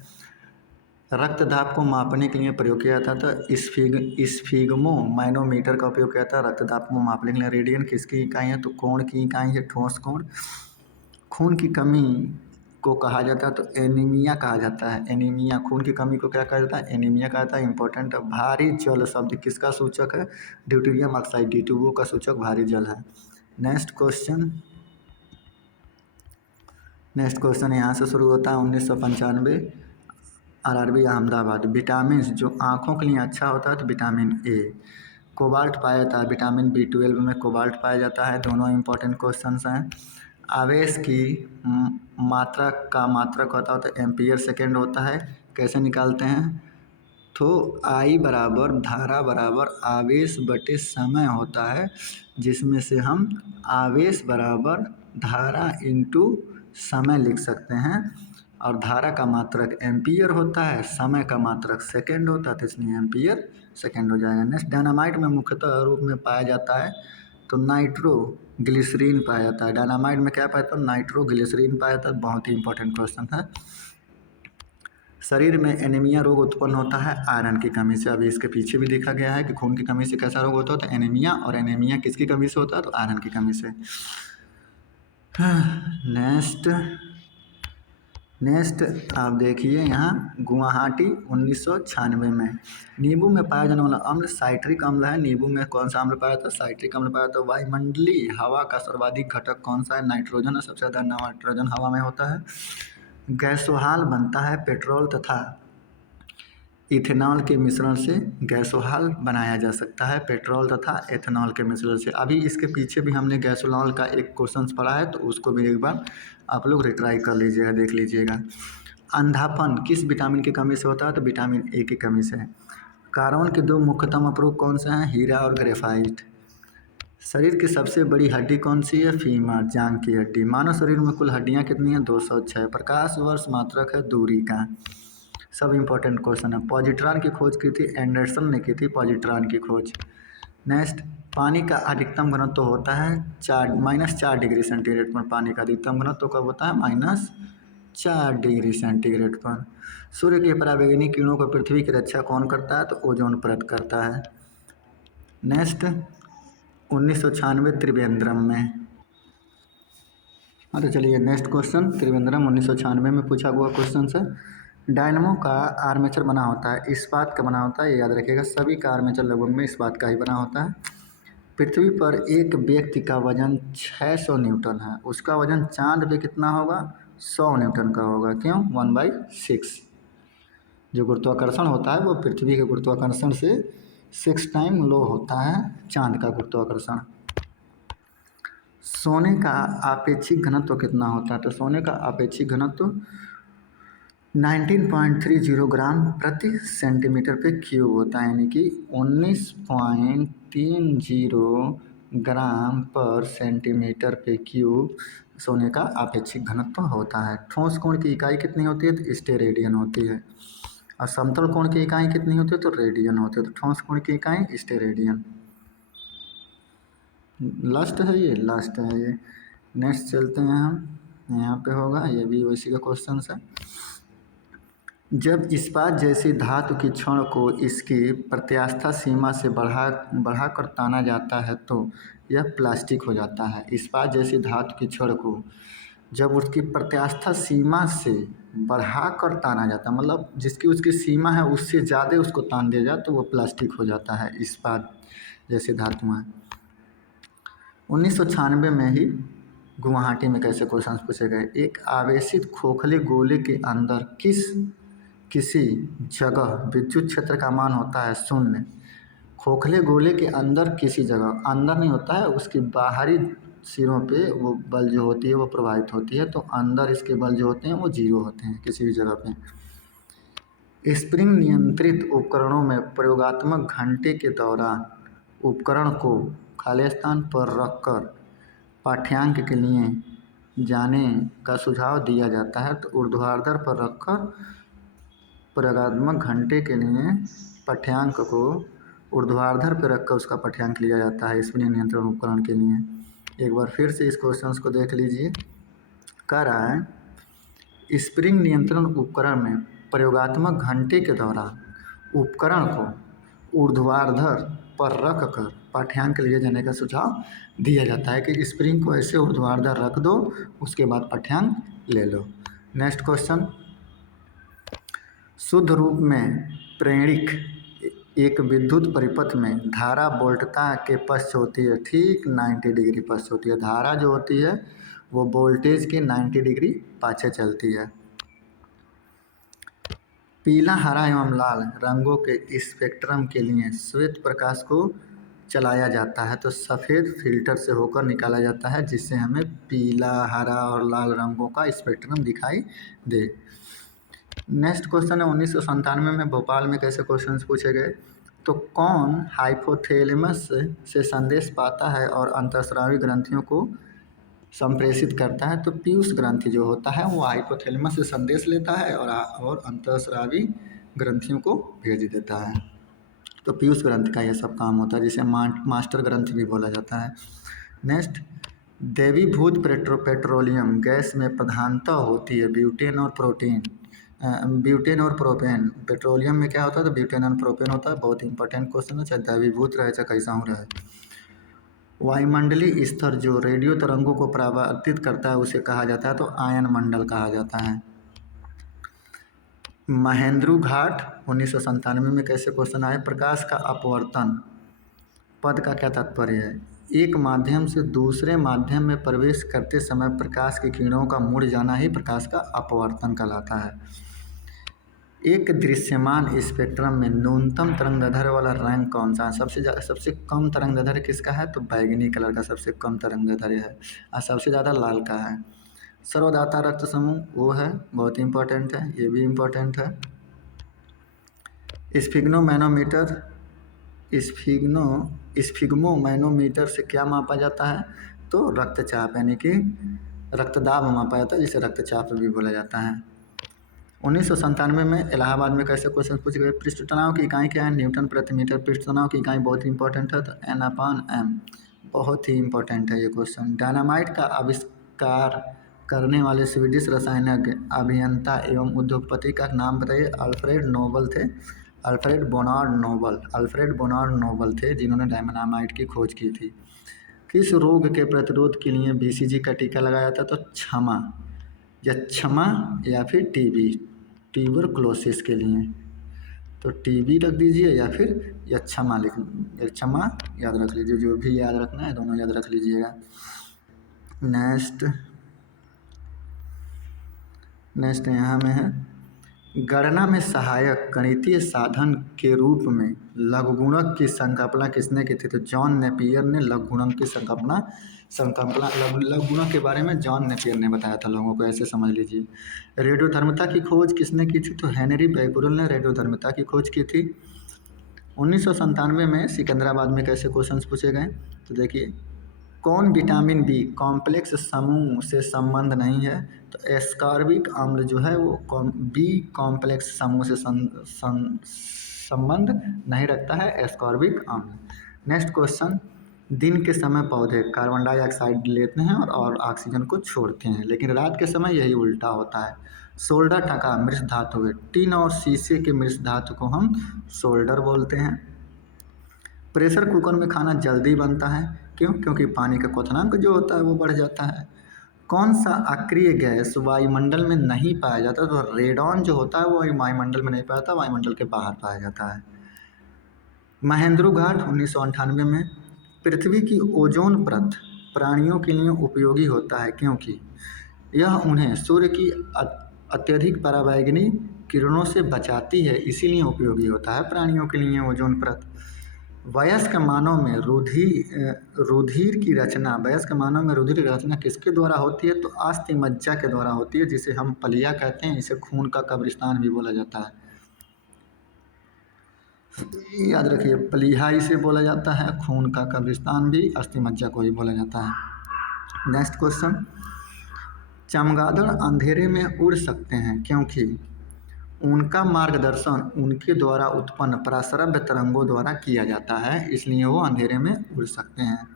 रक्त दाब को मापने के लिए प्रयोग किया जाता था स्फिग्मो मैनोमीटर का उपयोग किया था रक्त दाब को मापने के लिए। रेडियन किसकी इकाई है? तो कोण की इकाई है, ठोस कोण। खून की कमी को कहा जाता है तो एनीमिया कहा जाता है, एनीमिया। खून की कमी को क्या कहा जाता है? एनीमिया कहा जाता है, इंपॉर्टेंट है। भारी जल शब्द किसका सूचक है? ड्यूटेरियम ऑक्साइड D2O का सूचक भारी जल है। नेक्स्ट क्वेश्चन यहाँ से शुरू होता है 1995 RRB अहमदाबाद। विटामिन जो आँखों के लिए अच्छा होता है तो विटामिन A। कोबाल्ट पाया जाता है, विटामिन B12 में कोबाल्ट पाया जाता है। दोनों इंपॉर्टेंट क्वेश्चंस हैं। आवेश की मात्रक का मात्रक होता है तो एम्पियर सेकेंड होता है। कैसे निकालते हैं? तो I बराबर धारा बराबर आवेश बटे समय होता है, जिसमें से हम आवेश बराबर धारा इंटू समय लिख सकते हैं। और धारा का मात्रक एम्पियर होता है, समय का मात्रक सेकेंड होता है, तो इसलिए एम्पियर सेकेंड हो जाएगा। नेक्स्ट, डायनामाइट में मुख्यतः रूप में पाया जाता है तो नाइट्रोग्लिसरीन पाया जाता है। डायनामाइट में क्या पाया जाता है? नाइट्रोग्लिसरीन पाया जाता है। बहुत ही इंपॉर्टेंट क्वेश्चन है। शरीर में एनीमिया रोग उत्पन्न होता है आयरन की कमी से। अभी इसके पीछे भी देखा गया है कि खून की कमी से कैसा रोग होता है, तो एनीमिया, और एनीमिया किसकी कमी से होता है? तो आयरन की कमी से। नेक्स्ट आप देखिए यहाँ गुवाहाटी 1996 में। नींबू में पाया जाने वाला अम्ल साइट्रिक अम्ल है। नींबू में कौन सा अम्ल पाया जाता है? साइट्रिक अम्ल पाया जाता है। वायुमंडलीय हवा का सर्वाधिक घटक कौन सा है? नाइट्रोजन है। सबसे ज़्यादा नाइट्रोजन हवा में होता है। गैसोहाल बनता है पेट्रोल तथा इथेनॉल के मिश्रण से। गैसोहाल बनाया जा सकता है पेट्रोल तथा एथेनॉल के मिश्रण से। अभी इसके पीछे भी हमने गैसोलॉल का एक क्वेश्चन पढ़ा है, तो उसको भी एक बार आप लोग रिट्राई कर लीजिएगा, देख लीजिएगा। अंधापन किस विटामिन की कमी से होता है? तो विटामिन ए की कमी से। कार्बन के दो मुख्यतम अपरूप कौन से हैं? हीरा और ग्रेफाइट। शरीर की सबसे बड़ी हड्डी कौन सी है? फीमर, जांघ की हड्डी। मानव शरीर में कुल हड्डियां कितनी हैं? 206। प्रकाश वर्ष मात्रक है दूरी का। सब इंपॉर्टेंट क्वेश्चन है। पॉजिट्रॉन की खोज की थी एंडरसन ने की थी पॉजिट्रॉन की खोज। नेक्स्ट, पानी का अधिकतम घनत्व होता है -4 डिग्री सेंटीग्रेड पर। पानी का अधिकतम घनत्व कब होता है? -4 डिग्री सेंटीग्रेड पर। सूर्य के पराबैंगनी किरणों को पृथ्वी की रक्षा कौन करता है? तो ओजोन परत करता है। नेक्स्ट, 1996 त्रिवेंद्रम में। हाँ तो चलिए नेक्स्ट क्वेश्चन त्रिवेंद्रम 1996 में पूछा हुआ क्वेश्चन है। डायनमो का आर्मेचर बना होता है इस्पात का बना होता है, ये याद रखिएगा। सभी का आर्मेचर लगभग में इस्पात का ही बना होता है। पृथ्वी पर एक व्यक्ति का वजन 600 न्यूटन है, उसका वजन चांद पे कितना होगा? 100 न्यूटन का होगा। क्यों? 1/6। जो गुरुत्वाकर्षण होता है वो पृथ्वी के गुरुत्वाकर्षण से 6 टाइम लो होता है चांद का गुरुत्वाकर्षण। सोने का आपेक्षिक घनत्व कितना होता है? तो सोने का आपेक्षिक घनत्व 19.30 ग्राम प्रति सेंटीमीटर पे क्यूब होता है, यानी कि 19.30 ग्राम पर सेंटीमीटर पे क्यूब सोने का आपेक्षिक घनत्व होता है। ठोस कोण की इकाई कितनी होती है? तो स्टेरेडियन होती है। और समतल कोण की इकाई कितनी होती है? तो रेडियन होती है। तो ठोस कोण की इकाई स्टेरेडियन। लास्ट है ये, लास्ट है ये। नेक्स्ट चलते हैं हम, यहाँ पे होगा, ये भी उसी का क्वेश्चन है। जब इस्पात जैसी धातु की छड़ को इसकी प्रत्यास्थ सीमा से बढ़ाकर ताना जाता है तो यह प्लास्टिक हो जाता है। इस्पात जैसी धातु की छड़ को जब उसकी प्रत्यास्थ सीमा से बढ़ाकर ताना जाता है, मतलब जिसकी उसकी सीमा है उससे ज़्यादा उसको तान दिया जाए तो वो प्लास्टिक हो जाता है। इस्पात जैसी धातुएँ 1996 में ही गुवाहाटी में कैसे क्वेश्चन पूछे गए। एक आवेशित खोखले गोले के अंदर किसी जगह विद्युत क्षेत्र का मान होता है 0। खोखले गोले के अंदर किसी जगह, अंदर नहीं होता है, उसकी बाहरी सिरों पे वो बल जो होती है वो प्रभावित होती है, तो अंदर इसके बल जो होते हैं वो 0 होते हैं किसी भी जगह पे। स्प्रिंग नियंत्रित उपकरणों में प्रयोगात्मक घंटे के दौरान उपकरण को खाली स्थान पर रखकर पाठ्यांक के लिए जाने का सुझाव दिया जाता है। तो ऊर्ध्वाधर पर रखकर प्रयोगात्मक घंटे के लिए पाठ्यांक को ऊर्ध्वाधर पर रखकर उसका पाठ्यांक लिया जाता है स्प्रिंग नियंत्रण उपकरण के लिए। एक बार फिर से इस क्वेश्चन को देख लीजिए। कह रहा है स्प्रिंग नियंत्रण उपकरण में प्रयोगात्मक घंटे के दौरान उपकरण को ऊर्ध्वाधर पर रख कर पाठ्यांक लिए जाने का सुझाव दिया जाता है कि स्प्रिंग को ऐसे ऊर्ध्वाधर रख दो, उसके बाद पाठ्यांक ले लो। नेक्स्ट क्वेश्चन, शुद्ध रूप में प्रेरिक एक विद्युत परिपथ में धारा वोल्टता के पश्च होती है, ठीक 90 डिग्री पश्च होती है। धारा जो होती है वो वोल्टेज के 90 डिग्री पाछे चलती है। पीला, हरा एवं लाल रंगों के स्पेक्ट्रम के लिए श्वेत प्रकाश को चलाया जाता है तो सफ़ेद फिल्टर से होकर निकाला जाता है, जिससे हमें पीला, हरा और लाल रंगों का स्पेक्ट्रम दिखाई दे। नेक्स्ट क्वेश्चन है 1997 में भोपाल में कैसे क्वेश्चंस पूछे गए। तो कौन हाइपोथैलेमस से संदेश पाता है और अंतःस्रावी ग्रंथियों को संप्रेषित करता है। तो पीयूष ग्रंथि जो होता है वो हाइपोथैलेमस से संदेश लेता है और अंतःस्रावी ग्रंथियों को भेज देता है। तो पीयूष ग्रंथि का यह सब काम होता है, जिसे मास्टर ग्रंथि भी बोला जाता है। नेक्स्ट, द्रवीभूत पेट्रोलियम गैस में प्रधानतः होती है ब्यूटेन और प्रोपेन। पेट्रोलियम में क्या होता है, तो ब्यूटेन और प्रोपेन होता है। बहुत इंपॉर्टेंट क्वेश्चन है, चाहे द्रवीभूत रहे चाहे कैसा रहे। वायुमंडलीय स्तर जो रेडियो तरंगों को परावर्तित करता है उसे कहा जाता है, तो आयन मंडल कहा जाता है। महेंद्रू घाट 1997 में कैसे क्वेश्चन आए। प्रकाश का अपवर्तन पद का क्या तात्पर्य है। एक माध्यम से दूसरे माध्यम में प्रवेश करते समय प्रकाश की किरणों का मुड़ जाना ही प्रकाश का अपवर्तन कहलाता है। एक दृश्यमान स्पेक्ट्रम में न्यूनतम तरंगदैर्घ्य वाला रंग कौन सा है। सबसे कम तरंगदैर्घ्य किसका है, तो बैगनी कलर का सबसे कम तरंगदैर्घ्य है और सबसे ज़्यादा लाल का है। सर्वदाता रक्त समूह वो है, बहुत इंपॉर्टेंट है, ये भी इम्पोर्टेंट है। स्फिग्मोमैनोमीटर से क्या मापा जाता है, तो रक्तचाप यानी कि रक्तदाब मापा जाता है, जिसे रक्तचाप भी बोला जाता है। 1997 में इलाहाबाद में कैसे क्वेश्चन पूछे गए। पृष्ठ तनाव की इकाई क्या है, न्यूटन प्रति मीटर। पृष्ठ तनाव की इकाई बहुत इंपॉर्टेंट है, तो N/m, बहुत ही इंपॉर्टेंट है ये क्वेश्चन। डायनामाइट का आविष्कार करने वाले स्वीडिश रसायनज्ञ, अभियंता एवं उद्योगपति का नाम बताइए। अल्फ्रेड बोनार्ड नोबल थे जिन्होंने डायनामाइट की खोज की थी। किस रोग के प्रतिरोध के लिए BCG का टीका लगाया था, तो क्षमा या फिर ट्यूबरक्लोसिस के लिए। तो TB रख दीजिए या फिर क्षमा क्षमा याद रख लीजिए, जो भी याद रखना है दोनों याद रख लीजिएगा। नेक्स्ट यहाँ में है, गणना में सहायक गणितीय साधन के रूप में लघुगुणक की संकल्पना किसने की थी, तो जॉन नेपियर ने लघुगुणक की लघुगुणक के बारे में जॉन नेपियर ने बताया था लोगों को, ऐसे समझ लीजिए। रेडियोधर्मिता की खोज किसने की थी, तो हेनरी बैकुरल ने रेडियोधर्मिता की खोज की थी। 1997 में सिकंदराबाद में कैसे क्वेश्चंस पूछे गए, तो देखिए, कौन विटामिन B कॉम्प्लेक्स समूह से संबंध नहीं है, तो एस्कॉर्बिक अम्ल जो है वो B कॉम्प्लेक्स समूह से संबंध नहीं रखता है, एस्कॉर्बिक अम्ल। नेक्स्ट क्वेश्चन, दिन के समय पौधे कार्बन डाइऑक्साइड लेते हैं और ऑक्सीजन को छोड़ते हैं, लेकिन रात के समय यही उल्टा होता है। सोल्डर टका मृत धातु है, टिन और शीशे के मृत धातु को हम सोल्डर बोलते हैं। प्रेशर कुकर में खाना जल्दी बनता है, क्यों, क्योंकि पानी का क्वथनांक जो होता है वो बढ़ जाता है। कौन सा अक्रिय गैस वायुमंडल में नहीं पाया जाता, तो रेडॉन जो होता है वो वायुमंडल में नहीं पाया जाता, वायुमंडल के बाहर पाया जाता है। महेंद्रू घाट 1998 में, पृथ्वी की ओजोन परत प्राणियों के लिए उपयोगी होता है क्योंकि यह उन्हें सूर्य की अत्यधिक पराबैंगनी किरणों से बचाती है, इसीलिए उपयोगी होता है प्राणियों के लिए ओजोन परत। वयस्क मानव में रुधिर की रचना किसके द्वारा होती है, तो अस्थि मज्जा के द्वारा होती है, जिसे हम पलिया कहते हैं, इसे खून का कब्रिस्तान भी बोला जाता है। याद रखिए, पलिया इसे बोला जाता है, खून का कब्रिस्तान भी अस्थि मज्जा को ही बोला जाता है। नेक्स्ट क्वेश्चन, चमगादड़ अंधेरे में उड़ सकते हैं क्योंकि उनका मार्गदर्शन उनके द्वारा उत्पन्न पराश्रव्य तरंगों द्वारा किया जाता है, इसलिए वो अंधेरे में उड़ सकते हैं।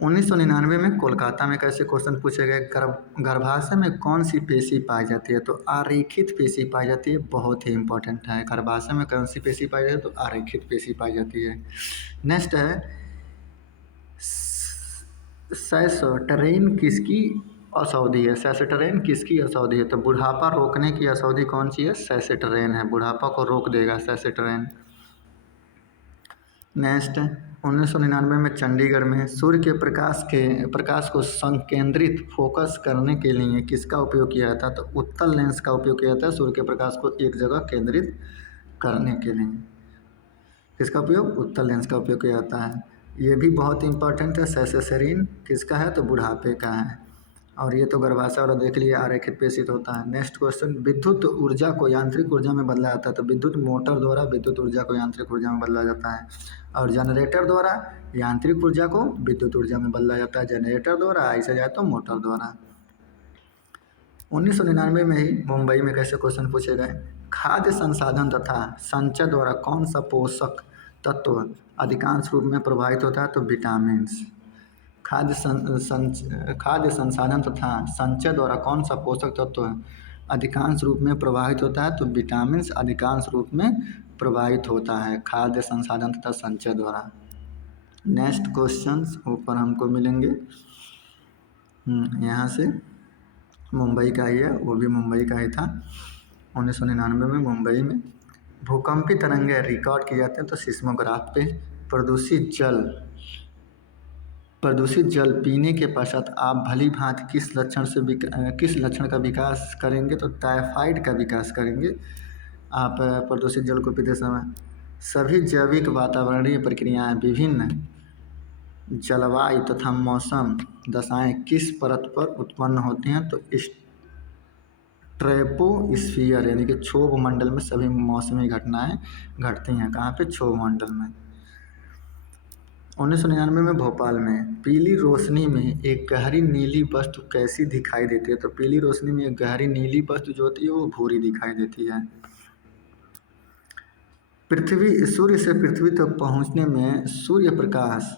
1999 में कोलकाता में कैसे क्वेश्चन पूछे गए। गर्भाशय में कौन सी पेशी पाई जाती है, तो आरेखित पेशी पाई जाती है, बहुत ही इंपॉर्टेंट है। गर्भाशय में कौन सी पेशी पाई जाती है, तो आरेखित पेशी पाई जाती है। नेक्स्ट है, सैसोटेरेन किसकी औषधि है, सैसोटेरेन किसकी औषधि है, तो बुढ़ापा रोकने की औषधि कौन सी है, सैसोटेरेन है, बुढ़ापा को रोक देगा सैसोटेरेन। नेक्स्ट, 1999 में चंडीगढ़ में सूर्य के प्रकाश को संकेंद्रित फोकस करने के लिए किसका उपयोग किया जाता है, तो उत्तल लेंस का उपयोग किया जाता है सूर्य के प्रकाश को एक जगह केंद्रित करने के लिए। किसका उपयोग? उत्तल लेंस का उपयोग किया जाता है। ये भी बहुत इंपॉर्टेंट है। सेसेसरीन किसका है? तो बुढ़ापे का है। और ये तो गर्भाशय वाला देख लिया, आरेखित प्रेषित होता है। नेक्स्ट क्वेश्चन, विद्युत ऊर्जा को यांत्रिक ऊर्जा में बदला जाता है। तो विद्युत मोटर द्वारा विद्युत ऊर्जा को यांत्रिक ऊर्जा में बदला जाता है, और जनरेटर द्वारा यांत्रिक ऊर्जा को विद्युत ऊर्जा में बदला जाता है। जनरेटर द्वारा, ऐसे जाए तो मोटर द्वारा। 1999 में ही मुंबई में कैसे क्वेश्चन पूछे गए? खाद्य संसाधन तथा संचय द्वारा कौन सा पोषक तत्व अधिकांश रूप में प्रभावित होता है? तो विटामिन्स। खाद्य संसाधन तथा संचय द्वारा कौन सा पोषक तत्व अधिकांश रूप में प्रभावित होता है? तो विटामिन्स अधिकांश रूप में प्रभावित होता है खाद्य संसाधन तथा संचय द्वारा। नेक्स्ट क्वेश्चंस ऊपर हमको मिलेंगे, यहाँ से मुंबई का ही है, वो भी मुंबई का ही था। 1999 में मुंबई में भूकंपी तरंगें रिकॉर्ड की जाती हैं तो सिस्मोग्राफ पे। प्रदूषित जल पीने के पश्चात आप भली भांति किस लक्षण का विकास करेंगे? तो टाइफाइड का विकास करेंगे आप प्रदूषित जल को पीते समय। सभी जैविक वातावरणीय प्रक्रियाएं विभिन्न जलवायु तथा मौसम दशाएं किस परत पर उत्पन्न होती हैं? तो ट्रोपोस्फियर यानी कि क्षोभ मंडल में सभी मौसमी घटनाएं घटती हैं। कहाँ पे? क्षोभ मंडल में। 1999 में भोपाल में पीली रोशनी में एक गहरी नीली वस्तु कैसी दिखाई देती है? तो पीली रोशनी में एक गहरी नीली वस्तु जो होती है वो भूरी दिखाई देती है। सूर्य से पृथ्वी तक पहुंचने में सूर्य प्रकाश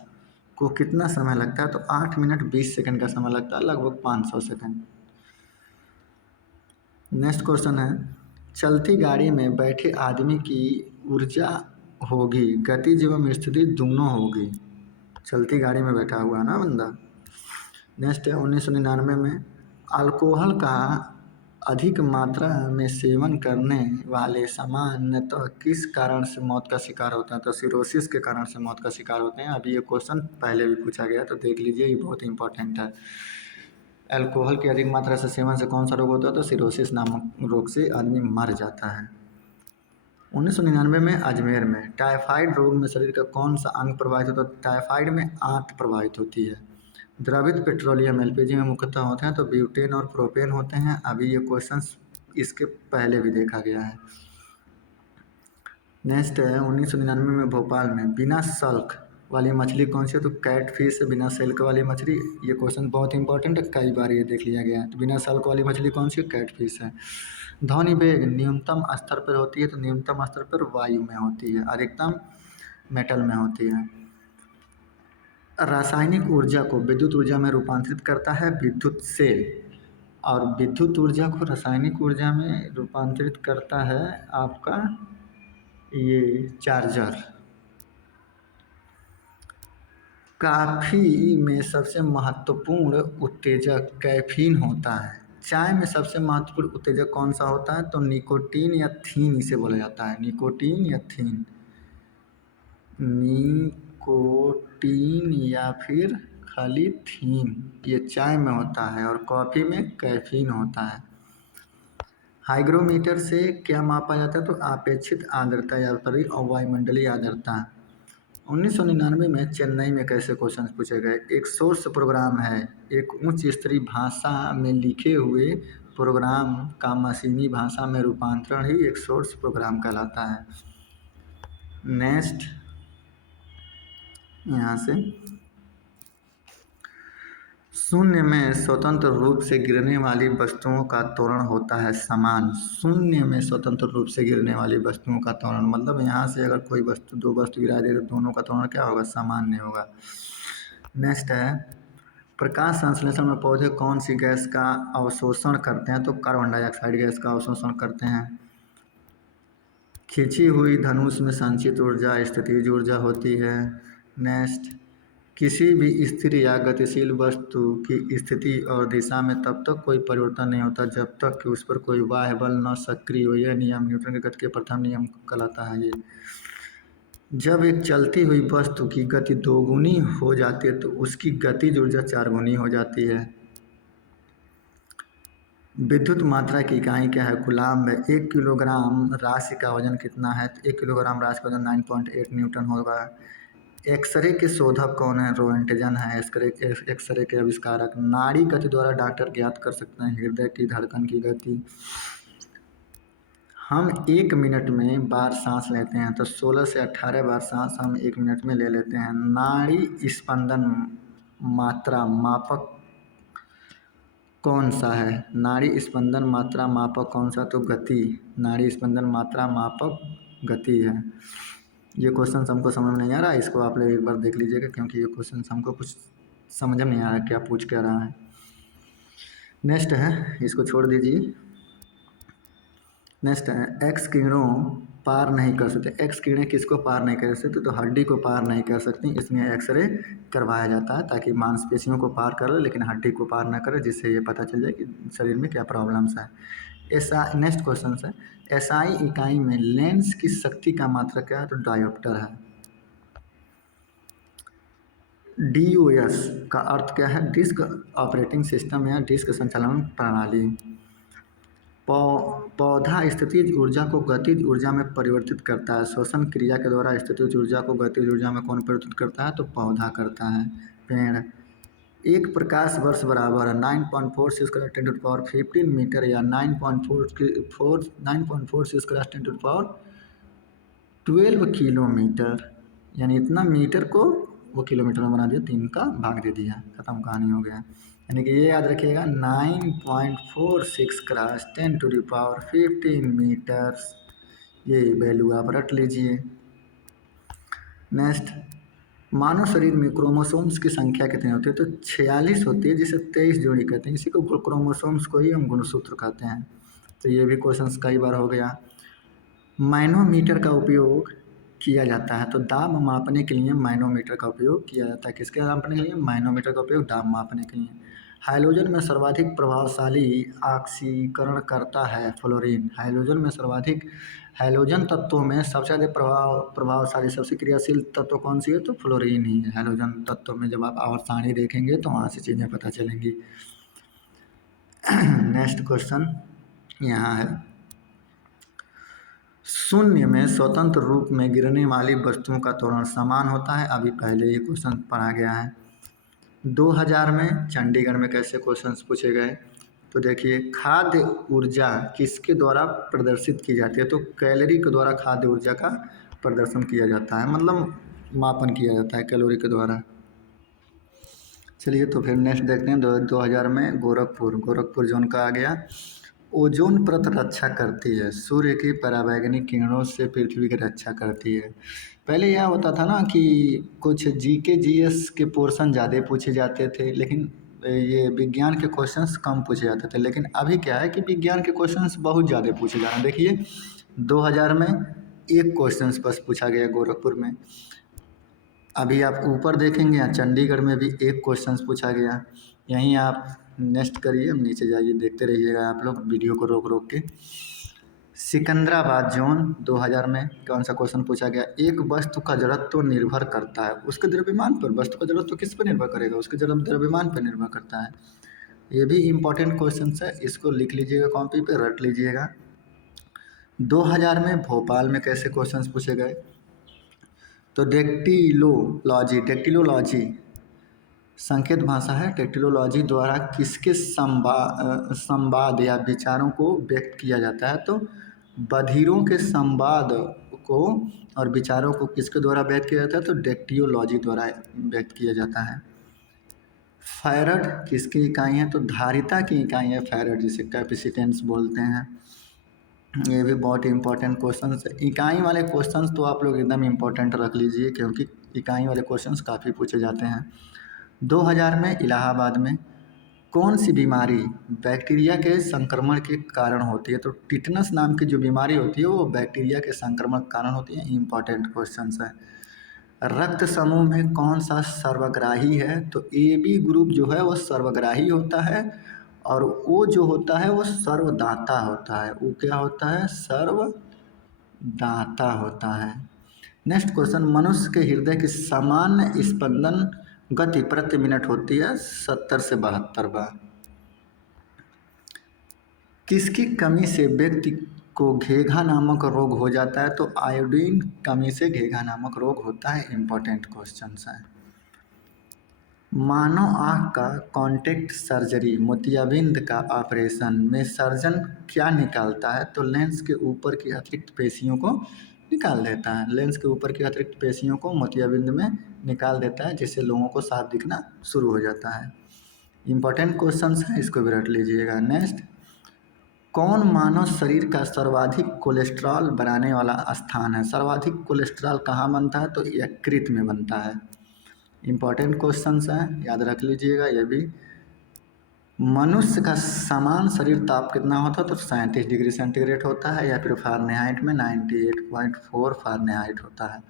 को कितना समय लगता है? तो 8 मिनट 20 सेकंड का समय लगता है, लगभग 500 सेकंड। नेक्स्ट क्वेश्चन है, चलती गाड़ी में बैठे आदमी की ऊर्जा होगी गतिज एवं स्थिति दोनों होगी। चलती गाड़ी में बैठा हुआ है ना बंदा। नेक्स्ट है, 1999 में अल्कोहल का अधिक मात्रा में सेवन करने वाले सामान्यतः किस कारण से मौत का शिकार होते हैं? तो सिरोसिस के कारण से मौत का शिकार होते हैं। अभी ये क्वेश्चन पहले भी पूछा गया तो देख लीजिए, ये बहुत इंपॉर्टेंट है। अल्कोहल की अधिक मात्रा से सेवन से कौन सा रोग होता है? तो सिरोसिस नामक रोग से आदमी मर जाता है। 1999 में अजमेर में टाइफाइड रोग में शरीर का कौन सा अंग प्रभावित होता है? टाइफाइड में आंत प्रभावित होती है। द्रवित पेट्रोलियम एलपीजी में मुख्यतः होते हैं तो ब्यूटेन और प्रोपेन होते हैं। अभी ये क्वेश्चंस इसके पहले भी देखा गया है। नेक्स्ट है, 1999 में भोपाल में बिना सल्क वाली मछली कौन सी है? तो कैट फिश है, बिना सल्क वाली मछली। ये क्वेश्चन बहुत इंपॉर्टेंट है, कई बार ये देख लिया गया है। तो बिना सल्क वाली मछली कौन सी है? कैट फिश है। ध्वनि वेग न्यूनतम स्तर पर होती है तो न्यूनतम स्तर पर वायु में होती है, अधिकतम मेटल में होती है। रासायनिक ऊर्जा को विद्युत ऊर्जा में रूपांतरित करता है विद्युत सेल, और विद्युत ऊर्जा को रासायनिक ऊर्जा में रूपांतरित करता है आपका ये चार्जर। कॉफ़ी में सबसे महत्वपूर्ण उत्तेजक कैफीन होता है। चाय में सबसे महत्वपूर्ण उत्तेजक कौन सा होता है? तो निकोटीन या थीन इसे बोला जाता है। निकोटीन या थीन, निकोटीन या फिर खाली थीन, ये चाय में होता है, और कॉफ़ी में कैफीन होता है। हाइग्रोमीटर से क्या मापा जाता है? तो अपेक्षित आर्द्रता या वायुमंडलीय आर्द्रता। 1999 में चेन्नई में कैसे क्वेश्चन पूछे गए? एक सोर्स प्रोग्राम है, एक उच्च स्तरीय भाषा में लिखे हुए प्रोग्राम का मशीनी भाषा में रूपांतरण ही एक सोर्स प्रोग्राम कहलाता है। नेक्स्ट, यहाँ से शून्य में स्वतंत्र रूप से गिरने वाली वस्तुओं का त्वरण होता है समान। शून्य में स्वतंत्र रूप से गिरने वाली वस्तुओं का त्वरण मतलब यहाँ से अगर कोई वस्तु, दो वस्तु गिरा दे तो दोनों का त्वरण क्या होगा? सामान्य होगा। नेक्स्ट है, प्रकाश संश्लेषण में पौधे कौन सी गैस का अवशोषण करते हैं? तो कार्बन डाइऑक्साइड गैस का अवशोषण करते हैं। खींची हुई धनुष में संचित ऊर्जा स्थितिज ऊर्जा होती है। नेक्स्ट, किसी भी स्थिर या गतिशील वस्तु की स्थिति और दिशा में तब तक कोई परिवर्तन नहीं होता जब तक कि उस पर कोई बाह्य बल न सक्रिय हो। यह नियम न्यूटन के गति के प्रथम नियम कहलाता है। ये जब एक चलती हुई वस्तु की गति दोगुनी हो जाती है तो उसकी गतिज ऊर्जा 4 गुनी हो जाती है। विद्युत मात्रा की इकाई क्या है? कूलाम्ब। 1 किलोग्राम राशि का वजन कितना है? 1 किलोग्राम राशि का वजन 9.8 न्यूटन होगा। एक्सरे के शोधक कौन है? रोएंटगन है एक्सरे के आविष्कारक। नाड़ी गति द्वारा डॉक्टर ज्ञात कर सकते हैं हृदय की धड़कन की गति। हम 1 मिनट में बार सांस लेते हैं तो 16 से 18 बार सांस हम 1 मिनट में ले लेते हैं। नाड़ी स्पंदन मात्रा मापक कौन सा है? नाड़ी स्पंदन मात्रा मापक कौन सा? तो गति। नाड़ी स्पंदन मात्रा मापक गति है। ये क्वेश्चन हमको समझ में नहीं आ रहा है, इसको आप लोग एक बार देख लीजिएगा, क्योंकि ये क्वेश्चन हमको कुछ समझ में नहीं आ रहा क्या पूछ क्या रहा है। नेक्स्ट है, इसको छोड़ दीजिए। नेक्स्ट है, एक्स किरणों पार नहीं कर सकते। एक्स किरणें किसको पार नहीं कर सकते? तो हड्डी को पार नहीं कर सकती, इसलिए एक्सरे करवाया जाता है ताकि मांसपेशियों को पार कर ले लेकिन हड्डी को पार ना करे, जिससे ये पता चल जाए कि शरीर में क्या प्रॉब्लम्स है। नेक्स्ट क्वेश्चन है, एसआई इकाई में लेंस की शक्ति का मात्रा क्या है? तो डायोप्टर है। DOS का अर्थ क्या है? डिस्क ऑपरेटिंग सिस्टम या डिस्क संचालन प्रणाली। पौधा स्थितिज ऊर्जा को गतिज ऊर्जा में परिवर्तित करता है। श्वसन क्रिया के द्वारा स्थितिज ऊर्जा को गतिज ऊर्जा में कौन परिवर्तित करता है? तो पौधा करता है, पेड़। एक प्रकाश वर्ष बराबर 9.46 × 10⁻15 मीटर या 9.46 × 10⁻12 किलोमीटर, यानी इतना मीटर को वो किलोमीटर में बना दिया, 3 का भाग दे दिया, खत्म कहानी हो गया। यानी कि ये याद रखिएगा 9.46 × 10⁻15 मीटर्स, ये वैल्यू आप रख लीजिए। नेक्स्ट, मानव शरीर में क्रोमोसोम्स की संख्या कितनी होती है? तो 46 होती है, जिसे 23 जोड़ी कहते हैं। इसी को क्रोमोसोम्स को ही हम गुणसूत्र कहते हैं। तो ये भी क्वेश्चन कई बार हो गया। मैनोमीटर का उपयोग किया जाता है, तो दाब मापने के लिए मैनोमीटर का उपयोग किया जाता है। किसके मापने के लिए? मैनोमीटर का उपयोग दाब मापने के लिए। हाइड्रोजन में सर्वाधिक प्रभावशाली ऑक्सीकरण करता है फ्लोरीन। हाइड्रोजन तत्वों में सबसे अधिक प्रभावशाली सबसे क्रियाशील तत्व कौन सी है? तो फ्लोरीन ही है। हाइड्रोजन तत्व में जब आप आवर्त सारणी देखेंगे तो वहाँ से चीज़ें पता चलेंगी। नेक्स्ट क्वेश्चन यहाँ है, शून्य में स्वतंत्र रूप में गिरने वाली वस्तुओं का त्वरण समान होता है। अभी पहले ये क्वेश्चन पढ़ा गया है। 2000 में चंडीगढ़ में कैसे क्वेश्चंस पूछे गए? तो देखिए, खाद्य ऊर्जा किसके द्वारा प्रदर्शित की जाती है? तो कैलोरी के द्वारा खाद्य ऊर्जा का प्रदर्शन किया जाता है, मतलब मापन किया जाता है कैलोरी के द्वारा। चलिए तो फिर नेक्स्ट देखते हैं। 2000 में गोरखपुर जोन का आ गया। ओजोन परत रक्षा करती है, सूर्य की पराबैंगनी किरणों से पृथ्वी की रक्षा करती है। पहले यह होता था ना कि कुछ GK GS के पोर्शन ज़्यादा पूछे जाते थे, लेकिन ये विज्ञान के क्वेश्चंस कम पूछे जाते थे। लेकिन अभी क्या है कि विज्ञान के क्वेश्चंस बहुत ज़्यादा पूछे जा रहे हैं। देखिए 2000 में एक क्वेश्चंस बस पूछा गया गोरखपुर में। अभी आप ऊपर देखेंगे यहाँ चंडीगढ़ में भी एक क्वेश्चंस पूछा गया। यहीं आप नेक्स्ट करिए, नीचे जाइए, देखते रहिएगा आप लोग वीडियो को रोक के। सिकंदराबाद जोन 2000 में कौन सा क्वेश्चन पूछा गया? एक वस्तु का जड़त्व तो निर्भर करता है उसके द्रव्यमान पर। वस्तु का जड़त्व तो किस पर निर्भर करेगा? उसके द्रव्यमान पर निर्भर करता है। ये भी इम्पोर्टेंट क्वेश्चन है, इसको लिख लीजिएगा, कॉपी पे रट लीजिएगा। 2000 में भोपाल में कैसे क्वेश्चन पूछे गए? तो डेक्टिलोलॉजी संकेत भाषा है। टेक्टिलोलॉजी द्वारा किसके संवाद या विचारों को व्यक्त किया जाता है? तो बधिरों के संवाद को और विचारों को किसके द्वारा व्यक्त किया जाता है? तो डेक्टियोलॉजी द्वारा व्यक्त किया जाता है। फैरड किसकी इकाई है? तो धारिता की इकाई है फैरड, जिसे कैपेसिटेंस बोलते हैं। ये भी बहुत इंपॉर्टेंट क्वेश्चन है। इकाई वाले क्वेश्चंस तो आप लोग एकदम इम्पोर्टेंट रख लीजिए, क्योंकि इकाई वाले क्वेश्चंस काफ़ी पूछे जाते हैं। 2000 में इलाहाबाद में कौन सी बीमारी बैक्टीरिया के संक्रमण के कारण होती है? तो टिटनस नाम की जो बीमारी होती है वो बैक्टीरिया के संक्रमण के कारण होती है। इम्पॉर्टेंट क्वेश्चन है। रक्त समूह में कौन सा सर्वग्राही है? तो AB ग्रुप जो है वो सर्वग्राही होता है, और वो जो होता है वो सर्वदाता होता है। वो क्या होता है? सर्वदाता होता है। नेक्स्ट क्वेश्चन, मनुष्य के हृदय की सामान्य स्पंदन गति प्रति मिनट होती है 70 से 72 बार। किसकी कमी से व्यक्ति को घेघा नामक रोग हो जाता है? तो आयोडीन कमी से घेघा नामक रोग होता है। इंपॉर्टेंट क्वेश्चन है। मानव आँख का कॉन्टैक्ट सर्जरी मोतियाबिंद का ऑपरेशन में सर्जन क्या निकालता है? तो लेंस के ऊपर की अतिरिक्त पेशियों को निकाल देता है। लेंस के ऊपर की अतिरिक्त पेशियों को मोतियाबिंद में निकाल देता है, जिससे लोगों को साफ दिखना शुरू हो जाता है। इंपॉर्टेंट क्वेश्चन है, इसको भी रट लीजिएगा। नेक्स्ट, कौन मानव शरीर का सर्वाधिक कोलेस्ट्रॉल बनाने वाला स्थान है? सर्वाधिक कोलेस्ट्रॉल कहाँ बनता है? तो यकृत में बनता है। इंपॉर्टेंट क्वेश्चंस हैं, याद रख लीजिएगा ये भी। मनुष्य का समान शरीर ताप कितना होता है? तो 37 डिग्री सेंटीग्रेड होता है, या फिर फारेनहाइट में 98.4 फारेनहाइट होता है।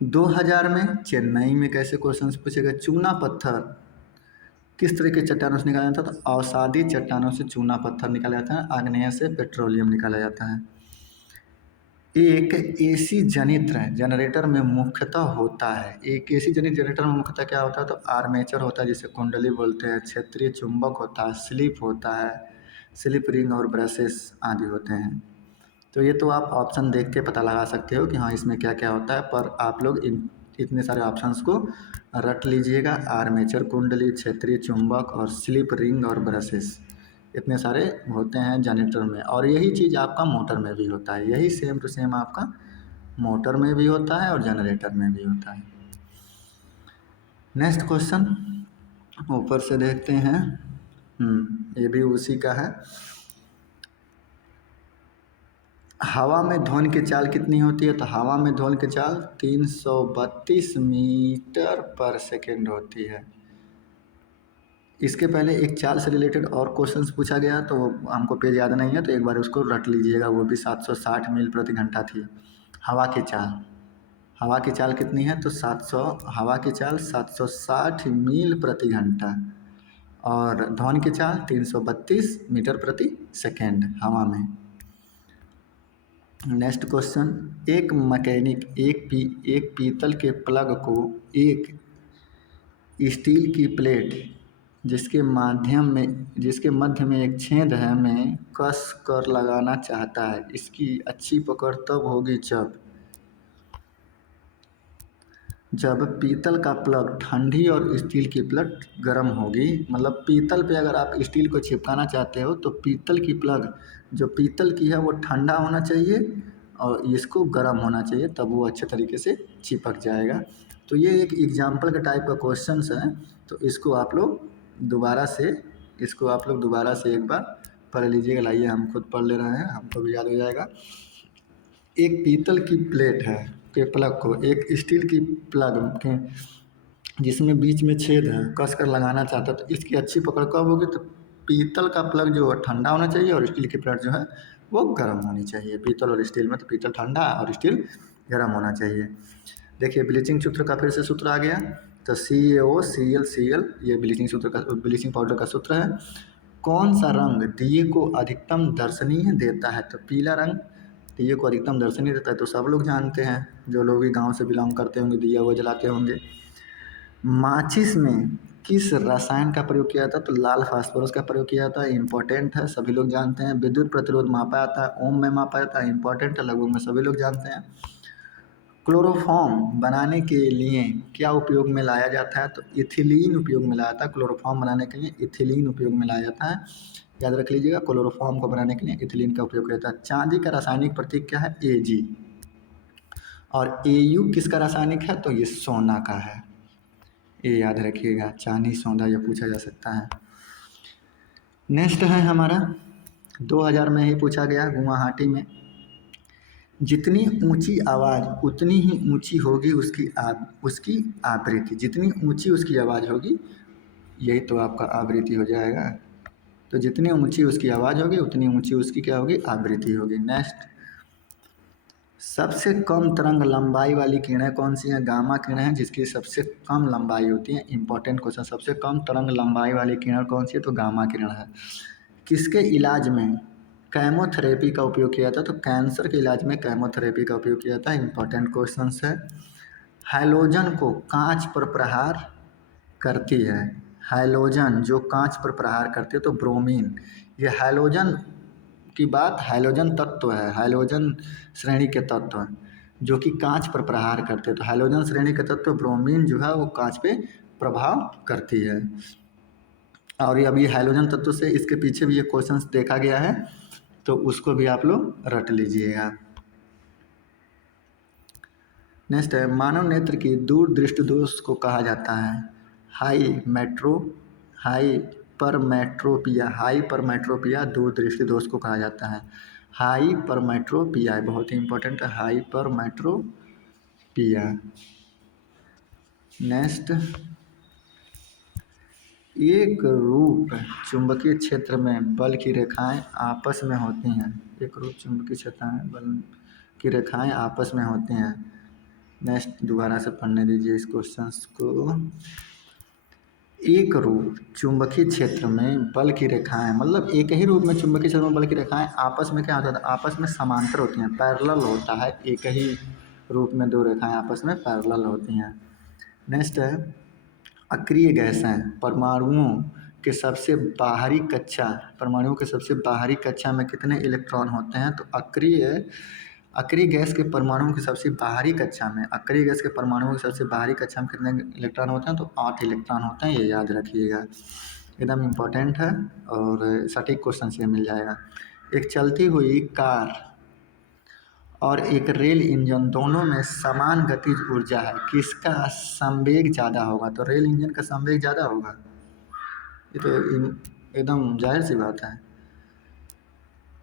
2000 में चेन्नई में कैसे क्वेश्चंस पूछेगा? चूना पत्थर किस तरह के चट्टानों से निकाला जाता है? तो अवसादी चट्टानों से चूना पत्थर निकाला जाता है। आग्नेय से पेट्रोलियम निकाला जाता है। एक एसी जनित्र जनरेटर में मुख्यतः होता है। एक एसी जनित जनरेटर में मुख्यतः क्या होता है? तो आर्मेचर होता है, जिसे कुंडली बोलते हैं। क्षेत्रीय चुंबक होता है, स्लिप होता है, स्लिप रिंग और ब्रशेस आदि होते हैं। तो ये तो आप ऑप्शन देख के पता लगा सकते हो कि हाँ इसमें क्या क्या होता है, पर आप लोग इतने सारे ऑप्शंस को रट लीजिएगा। आर्मेचर, कुंडली, क्षेत्रीय चुंबक और स्लिप रिंग और ब्रशेस, इतने सारे होते हैं जनरेटर में। और यही चीज़ आपका मोटर में भी होता है। यही सेम टू सेम आपका मोटर में भी होता है और जनरेटर में भी होता है। नेक्स्ट क्वेश्चन ऊपर से देखते हैं। ये भी उसी का है। हवा में ध्वनि की चाल कितनी होती है? तो हवा में ध्वनि की चाल 332 मीटर पर सेकेंड होती है। इसके पहले एक चाल से रिलेटेड और क्वेश्चंस पूछा गया, तो हमको पेज याद नहीं है, तो एक बार उसको रट लीजिएगा। वो भी 760 मील प्रति घंटा थी हवा की चाल। हवा की चाल कितनी है? तो 700, हवा की चाल 760 मील प्रति घंटा, और ध्वनि की चाल 332 मीटर प्रति सेकेंड हवा में। नेक्स्ट क्वेश्चन, एक मैकेनिक एक पीतल के प्लग को एक स्टील की प्लेट जिसके मध्य में एक छेद है में कस कर लगाना चाहता है। इसकी अच्छी पकड़ तब होगी जब पीतल का प्लग ठंडी और स्टील की प्लेट गर्म होगी। मतलब पीतल पे अगर आप स्टील को चिपकाना चाहते हो तो पीतल की प्लग जो पीतल की है वो ठंडा होना चाहिए और इसको गर्म होना चाहिए, तब वो अच्छे तरीके से चिपक जाएगा। तो ये एक एग्जाम्पल के टाइप का क्वेश्चन है। तो इसको आप लोग दोबारा से एक बार पढ़ लीजिएगा। लाइए हम खुद पढ़ ले रहे हैं, हमको भी याद हो जाएगा। एक पीतल की प्लेट है के प्लग को एक स्टील की प्लग के जिसमें बीच में छेद है कस कर लगाना चाहता है, तो इसकी अच्छी पकड़ कब होगी? तो पीतल का प्लग जो है ठंडा होना चाहिए और स्टील की प्लेट जो है वो गर्म होनी चाहिए। पीतल और स्टील में तो पीतल ठंडा और स्टील गर्म होना चाहिए। देखिए ब्लीचिंग सूत्र का फिर से सूत्र आ गया। तो CaOCl ये ब्लीचिंग पाउडर का सूत्र है। कौन सा रंग दिए को अधिकतम दर्शनीय देता है? तो पीला रंग दिए को अधिकतम दर्शनीय देता है, तो सब लोग जानते हैं। जो लोग भी गांव से बिलोंग करते होंगे दिया वो जलाते होंगे। माचिस में किस रसायन का प्रयोग किया जाता है? तो लाल फास्फोरस का प्रयोग किया जाता है। इंपॉर्टेंट है, सभी लोग जानते हैं। विद्युत प्रतिरोध मापा जाता है, ओम में मापा जाता है। इंपॉर्टेंट है, लगभग में सभी लोग जानते हैं। क्लोरोफॉर्म बनाने के लिए क्या उपयोग में लाया जाता है? तो इथिलीन उपयोग में लाया जाता है। क्लोरोफॉर्म बनाने के लिए इथिलीन उपयोग में लाया जाता है। याद रख लीजिएगा, क्लोरोफॉर्म को बनाने के लिए इथिलीन का उपयोग किया जाता है। चांदी का रासायनिक प्रतीक क्या है? Ag। और Au किसका रासायनिक है? तो ये सोना का है। ये याद रखिएगा, चांदी सोना ये पूछा जा सकता है। नेक्स्ट है हमारा 2000 में ही पूछा गया, गुवाहाटी में। जितनी ऊंची आवाज़ उतनी ही ऊंची होगी उसकी आवृत्ति। जितनी ऊंची उसकी आवाज़ होगी, यही तो आपका आवृत्ति हो जाएगा। तो जितनी ऊंची उसकी आवाज़ होगी उतनी ऊंची उसकी क्या होगी? आवृत्ति होगी। नेक्स्ट, सबसे कम तरंग लंबाई वाली किरणें कौन सी हैं? गामा किरणें हैं, जिसकी सबसे कम लंबाई होती है। इंपॉर्टेंट क्वेश्चन, सबसे कम तरंग लंबाई वाली किरण कौन सी है? तो गामा किरण है। किसके इलाज में केमोथेरेपी का उपयोग किया जाता है? तो कैंसर के इलाज में केमोथेरेपी का उपयोग किया जाता है। इंपॉर्टेंट क्वेश्चन है। हैलोजन को कांच पर प्रहार करती है। हैलोजन जो कांच पर प्रहार करते तो ब्रोमीन। ये हैलोजन की बात, हैलोजन तत्व है, हैलोजन श्रेणी के तत्व हैं जो कि कांच पर प्रहार करते हैं। तो हैलोजन श्रेणी के तत्व ब्रोमीन जो है वो कांच पे प्रभाव करती है। और ये अभी हैलोजन तत्व से इसके पीछे भी ये क्वेश्चंस देखा गया है, तो उसको भी आप लोग रट लीजिएगा। नेक्स्ट है, मानव नेत्र की दूर दृष्टि दोष को कहा जाता है हाइपरमेट्रोपिया दूर दृष्टि दोष को कहा जाता है। हाइपरमेट्रोपिया बहुत ही इंपॉर्टेंट है, हाइपरमेट्रोपिया। नेक्स्ट, एक रूप चुंबकीय क्षेत्र में बल की रेखाएं आपस में होती हैं। एक रूप चुंबकीय क्षेत्र में बल की रेखाएं आपस में होती हैं। नेक्स्ट दोबारा से पढ़ने दीजिए इस क्वेश्चन को। एक रूप चुंबकीय क्षेत्र में बल की रेखाएं, मतलब एक ही रूप में चुंबकीय क्षेत्र में बल की रेखाएं आपस में क्या होता है, आपस में समांतर होती हैं, पैरेलल होता है। एक ही रूप में दो रेखाएं आपस में पैरेलल होती हैं। नेक्स्ट है, अक्रिय गैसें परमाणुओं के सबसे बाहरी कक्षा में कितने इलेक्ट्रॉन होते हैं। तो अक्रिय गैस के परमाणुओं की सबसे बाहरी कक्षा में कितने इलेक्ट्रॉन होते हैं। तो 8 इलेक्ट्रॉन होते हैं, ये याद रखिएगा, एकदम इम्पोर्टेंट है और सटीक क्वेश्चन से मिल जाएगा। एक चलती हुई कार और एक रेल इंजन दोनों में समान गतिज ऊर्जा है, किसका संवेग ज़्यादा होगा। तो रेल इंजन का संवेग ज़्यादा होगा, ये तो एकदम जाहिर सी बात है।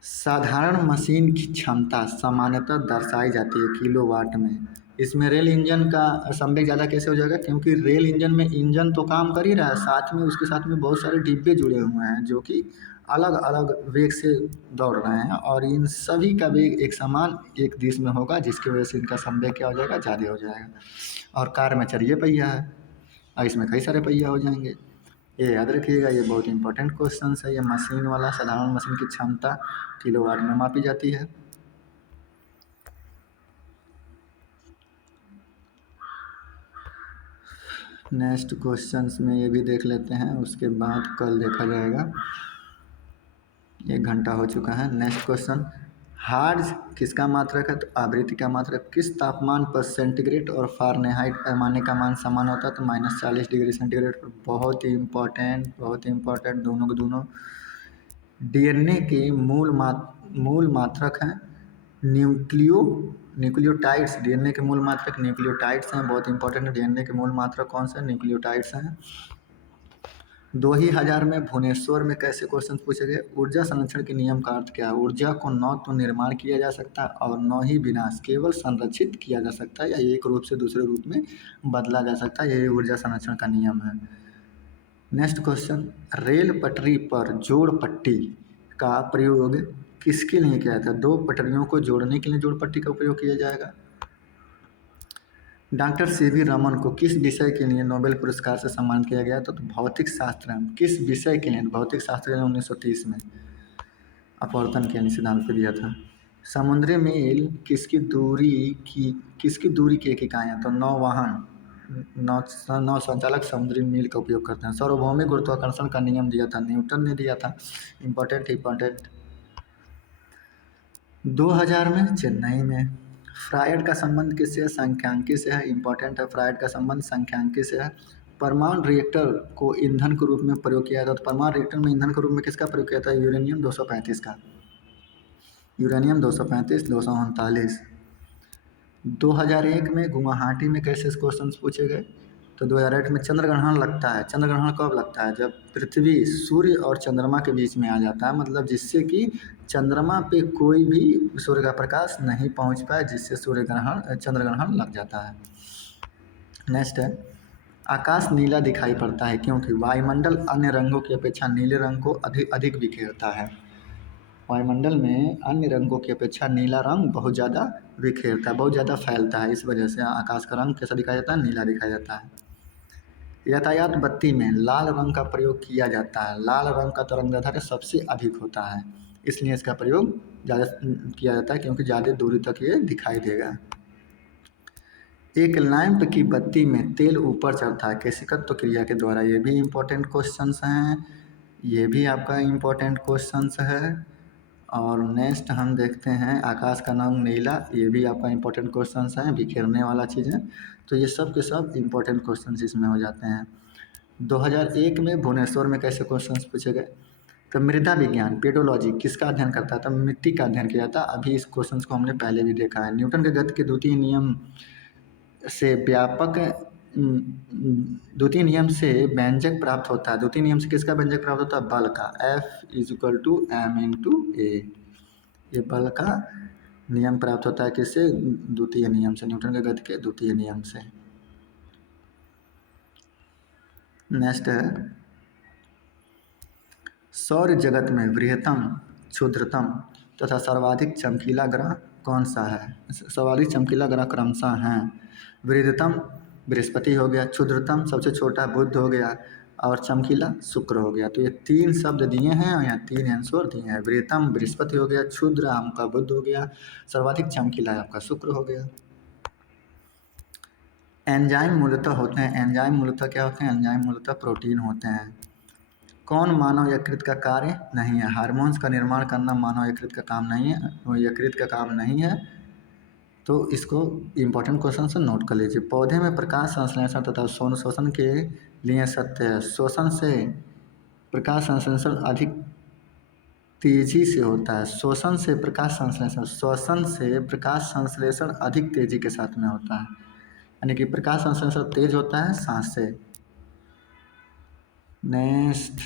साधारण मशीन की क्षमता सामान्यतः दर्शाई जाती है किलोवाट में। इसमें रेल इंजन का संवेग ज़्यादा कैसे हो जाएगा, क्योंकि रेल इंजन में इंजन तो काम कर ही रहा है, साथ में उसके साथ में बहुत सारे डिब्बे जुड़े हुए हैं जो कि अलग अलग वेग से दौड़ रहे हैं, और इन सभी का वेग एक समान एक दिशा में होगा, जिसकी वजह से इनका संवेग क्या हो जाएगा, ज़्यादा हो जाएगा। और कार में चलिए पहिया है और इसमें कई सारे पहिया हो जाएंगे, ये याद रखिएगा। ये बहुत इंपॉर्टेंट क्वेश्चन है। ये मशीन वाला, साधारण मशीन की क्षमता किलोवाट में मापी जाती है। नेक्स्ट क्वेश्चंस में ये भी देख लेते हैं, उसके बाद कल देखा जाएगा। 1 घंटा हो चुका है। नेक्स्ट क्वेश्चन, हार्ज किसका मात्रक है। तो आवृत्ति का मात्रक। किस तापमान पर सेंटीग्रेड और फ़ारेनहाइट पैमाने का मान समान होता है। तो -40 डिग्री सेंटीग्रेड पर। बहुत ही इम्पोर्टेंट दोनों के दोनों। डीएनए के मूल मात्रक हैं न्यूक्लियोटाइड्स। डीएनए के मूल मात्रक न्यूक्लियोटाइड्स हैं, बहुत इंपॉर्टेंट है। डीएनए के मूल मात्रक कौन से, न्यूक्लियोटाइड्स हैं। 2000 में भुवनेश्वर में कैसे क्वेश्चन पूछे गए। ऊर्जा संरक्षण के नियम का अर्थ क्या है। ऊर्जा को न तो निर्माण किया जा सकता और न ही विनाश, केवल संरक्षित किया जा सकता है या एक रूप से दूसरे रूप में बदला जा सकता है, यही ऊर्जा संरक्षण का नियम है। नेक्स्ट क्वेश्चन, रेल पटरी पर जोड़ पट्टी का प्रयोग किसके लिए किया जाता है। 2 पटरियों को जोड़ने के लिए जोड़ पट्टी का उपयोग किया जाएगा। डॉक्टर सीवी रमन को किस विषय के लिए नोबेल पुरस्कार से सम्मानित किया गया। तो भौतिक शास्त्र। किस विषय के लिए, भौतिक शास्त्र के लिए 1930 में अपवर्तन के सिद्धांत पर दिया था। समुद्री मील किसकी दूरी की एक इकाई है। तो नौ संचालक समुद्री मील का उपयोग करते हैं। सार्वभौमिक गुरुत्वाकर्षण का नियम दिया था, न्यूटन ने दिया था। इम्पोर्टेंट 2000 में चेन्नई में। फ्रायड का संबंध किससे है, संख्यांकी से है। इंपॉर्टेंट है, फ्रायड का संबंध संख्यांकी से है। परमाणु रिएक्टर को ईंधन के रूप में प्रयोग किया था। तो परमाणु रिएक्टर में ईंधन के रूप में किसका प्रयोग किया था, यूरेनियम 235 का। यूरेनियम 235, 239। 2001 में गुवाहाटी में कैसे क्वेश्चन पूछे गए। तो 2008 में चंद्रग्रहण लगता है। चंद्रग्रहण कब लगता है, जब पृथ्वी सूर्य और चंद्रमा के बीच में आ जाता है, मतलब जिससे कि चंद्रमा पे कोई भी सूर्य का प्रकाश नहीं पहुंच पाए, जिससे चंद्रग्रहण लग जाता है। नेक्स्ट है, आकाश नीला दिखाई पड़ता है क्योंकि वायुमंडल अन्य रंगों की अपेक्षा नीले रंग को अधिक बिखेरता है। वायुमंडल में अन्य रंगों की अपेक्षा नीला रंग बहुत ज़्यादा बिखेरता है, बहुत ज़्यादा फैलता है, इस वजह से आकाश का रंग कैसा दिखाया जाता है, नीला दिखाया जाता है। यातायात बत्ती में लाल रंग का प्रयोग किया जाता है। लाल रंग का तरंगदैर्ध्य सबसे अधिक होता है, इसलिए इसका प्रयोग ज़्यादा किया जाता है, क्योंकि ज़्यादा दूरी तक ये दिखाई देगा। एक लैंप की बत्ती में तेल ऊपर चढ़ता है केशिकत्व क्रिया के द्वारा। ये भी इम्पोर्टेंट क्वेश्चंस हैं, ये भी आपका इम्पोर्टेंट क्वेश्चंस है। और नेक्स्ट हम देखते हैं आकाश का नाम नीला, ये भी आपका इम्पोर्टेंट क्वेश्चंस है, बिखेरने वाला चीज़ है। तो ये सब के सब इम्पोर्टेंट क्वेश्चंस इसमें हो जाते हैं। 2001 में भुवनेश्वर में कैसे क्वेश्चंस पूछे गए? तो मृदा विज्ञान पेडोलॉजी किसका अध्ययन करता है? तो मिट्टी का अध्ययन किया था। अभी इस क्वेश्चंस को हमने पहले भी देखा है। न्यूटन के गति के द्वितीय नियम से व्यापक द्वितीय नियम से व्यंजक प्राप्त होता है। द्वितीय नियम से किसका व्यंजक प्राप्त होता है? बल का। F=m×a। ये बल का नियम प्राप्त होता है किससे? द्वितीय नियम से, न्यूटन के गति के द्वितीय नियम से। नेक्स्ट है सौर जगत में बृहत्तम, क्षुद्रतम तथा सर्वाधिक चमकीला ग्रह कौन सा है? सर्वाधिक चमकीला ग्रह क्रमशः हैं बृहत्तम बृहस्पति हो गया, क्षुद्रतम सबसे छोटा बुध हो गया, और चमकीला शुक्र हो गया। तो ये 3 शब्द दिए हैं और यहाँ 3 आंसर दिए हैं। बृहत्तम बृहस्पति हो गया, क्षुद्र आपका बुध हो गया, सर्वाधिक चमकीला आपका शुक्र हो गया। एंजाइम मूलतः होते हैं, एंजाइम मूलतः क्या होते हैं? एंजाइम मूलतः प्रोटीन होते हैं। कौन मानव यकृत का कार्य नहीं है? हार्मोन्स का निर्माण करना मानव यकृत का काम नहीं है, वो यकृत का काम नहीं है। तो इसको इम्पोर्टेंट क्वेश्चन से नोट कर लीजिए। पौधे में प्रकाश संश्लेषण तथा शोषण के लिए सत्य है। शोषण से प्रकाश संश्लेषण अधिक तेजी से होता है। शोषण से प्रकाश संश्लेषण अधिक तेजी के साथ में होता है, यानी कि प्रकाश संश्लेषण तेज होता है सांस से। नेक्स्ट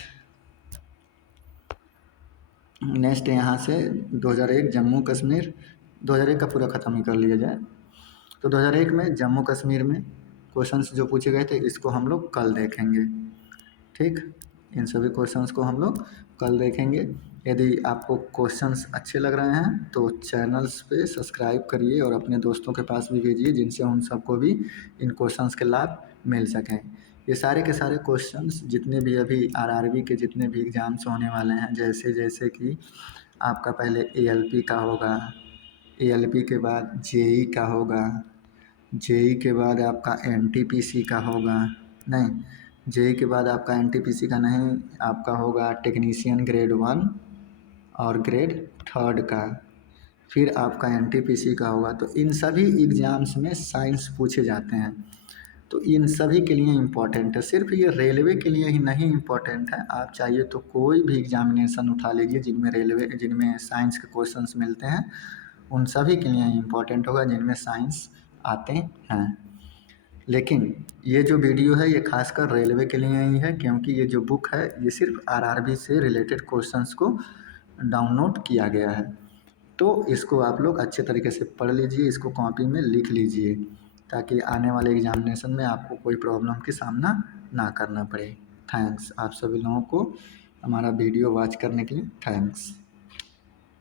यहाँ से 2001 जम्मू कश्मीर, 2001 का पूरा ख़त्म ही कर लिया जाए। तो 2001 में जम्मू कश्मीर में क्वेश्चंस जो पूछे गए थे इसको हम लोग कल देखेंगे। ठीक, इन सभी क्वेश्चंस को हम लोग कल देखेंगे। यदि आपको क्वेश्चंस अच्छे लग रहे हैं तो चैनल्स पे सब्सक्राइब करिए और अपने दोस्तों के पास भी भेजिए, जिनसे उन सबको भी इन क्वेश्चंस के लाभ मिल सकें। ये सारे के सारे क्वेश्चंस जितने भी अभी आरआरबी के जितने भी एग्ज़ाम्स होने वाले हैं, जैसे कि आपका पहले एएलपी का होगा, एएलपी के बाद जेई का होगा, जेई के बाद आपका एनटीपीसी का होगा, नहीं जेई के बाद आपका एनटीपीसी का नहीं, आपका होगा टेक्नीशियन ग्रेड 1 और ग्रेड 3 का, फिर आपका एनटीपीसी का होगा। तो इन सभी एग्ज़ाम्स में साइंस पूछे जाते हैं, तो इन सभी के लिए इम्पोर्टेंट है। सिर्फ ये रेलवे के लिए ही नहीं इम्पोर्टेंट है, आप चाहिए तो कोई भी एग्जामिनेशन उठा लीजिए जिनमें साइंस के क्वेश्चंस मिलते हैं, उन सभी के लिए इम्पोर्टेंट होगा जिनमें साइंस आते हैं। लेकिन ये जो वीडियो है ये खासकर रेलवे के लिए ही है, क्योंकि ये जो बुक है ये सिर्फ आरआरबी से रिलेटेड क्वेश्चंस को डाउनलोड किया गया है। तो इसको आप लोग अच्छे तरीके से पढ़ लीजिए, इसको कॉपी में लिख लीजिए, ताकि आने वाले एग्जामिनेशन में आपको कोई प्रॉब्लम की सामना ना करना पड़े। थैंक्स आप सभी लोगों को हमारा वीडियो वॉच करने के लिए, थैंक्स।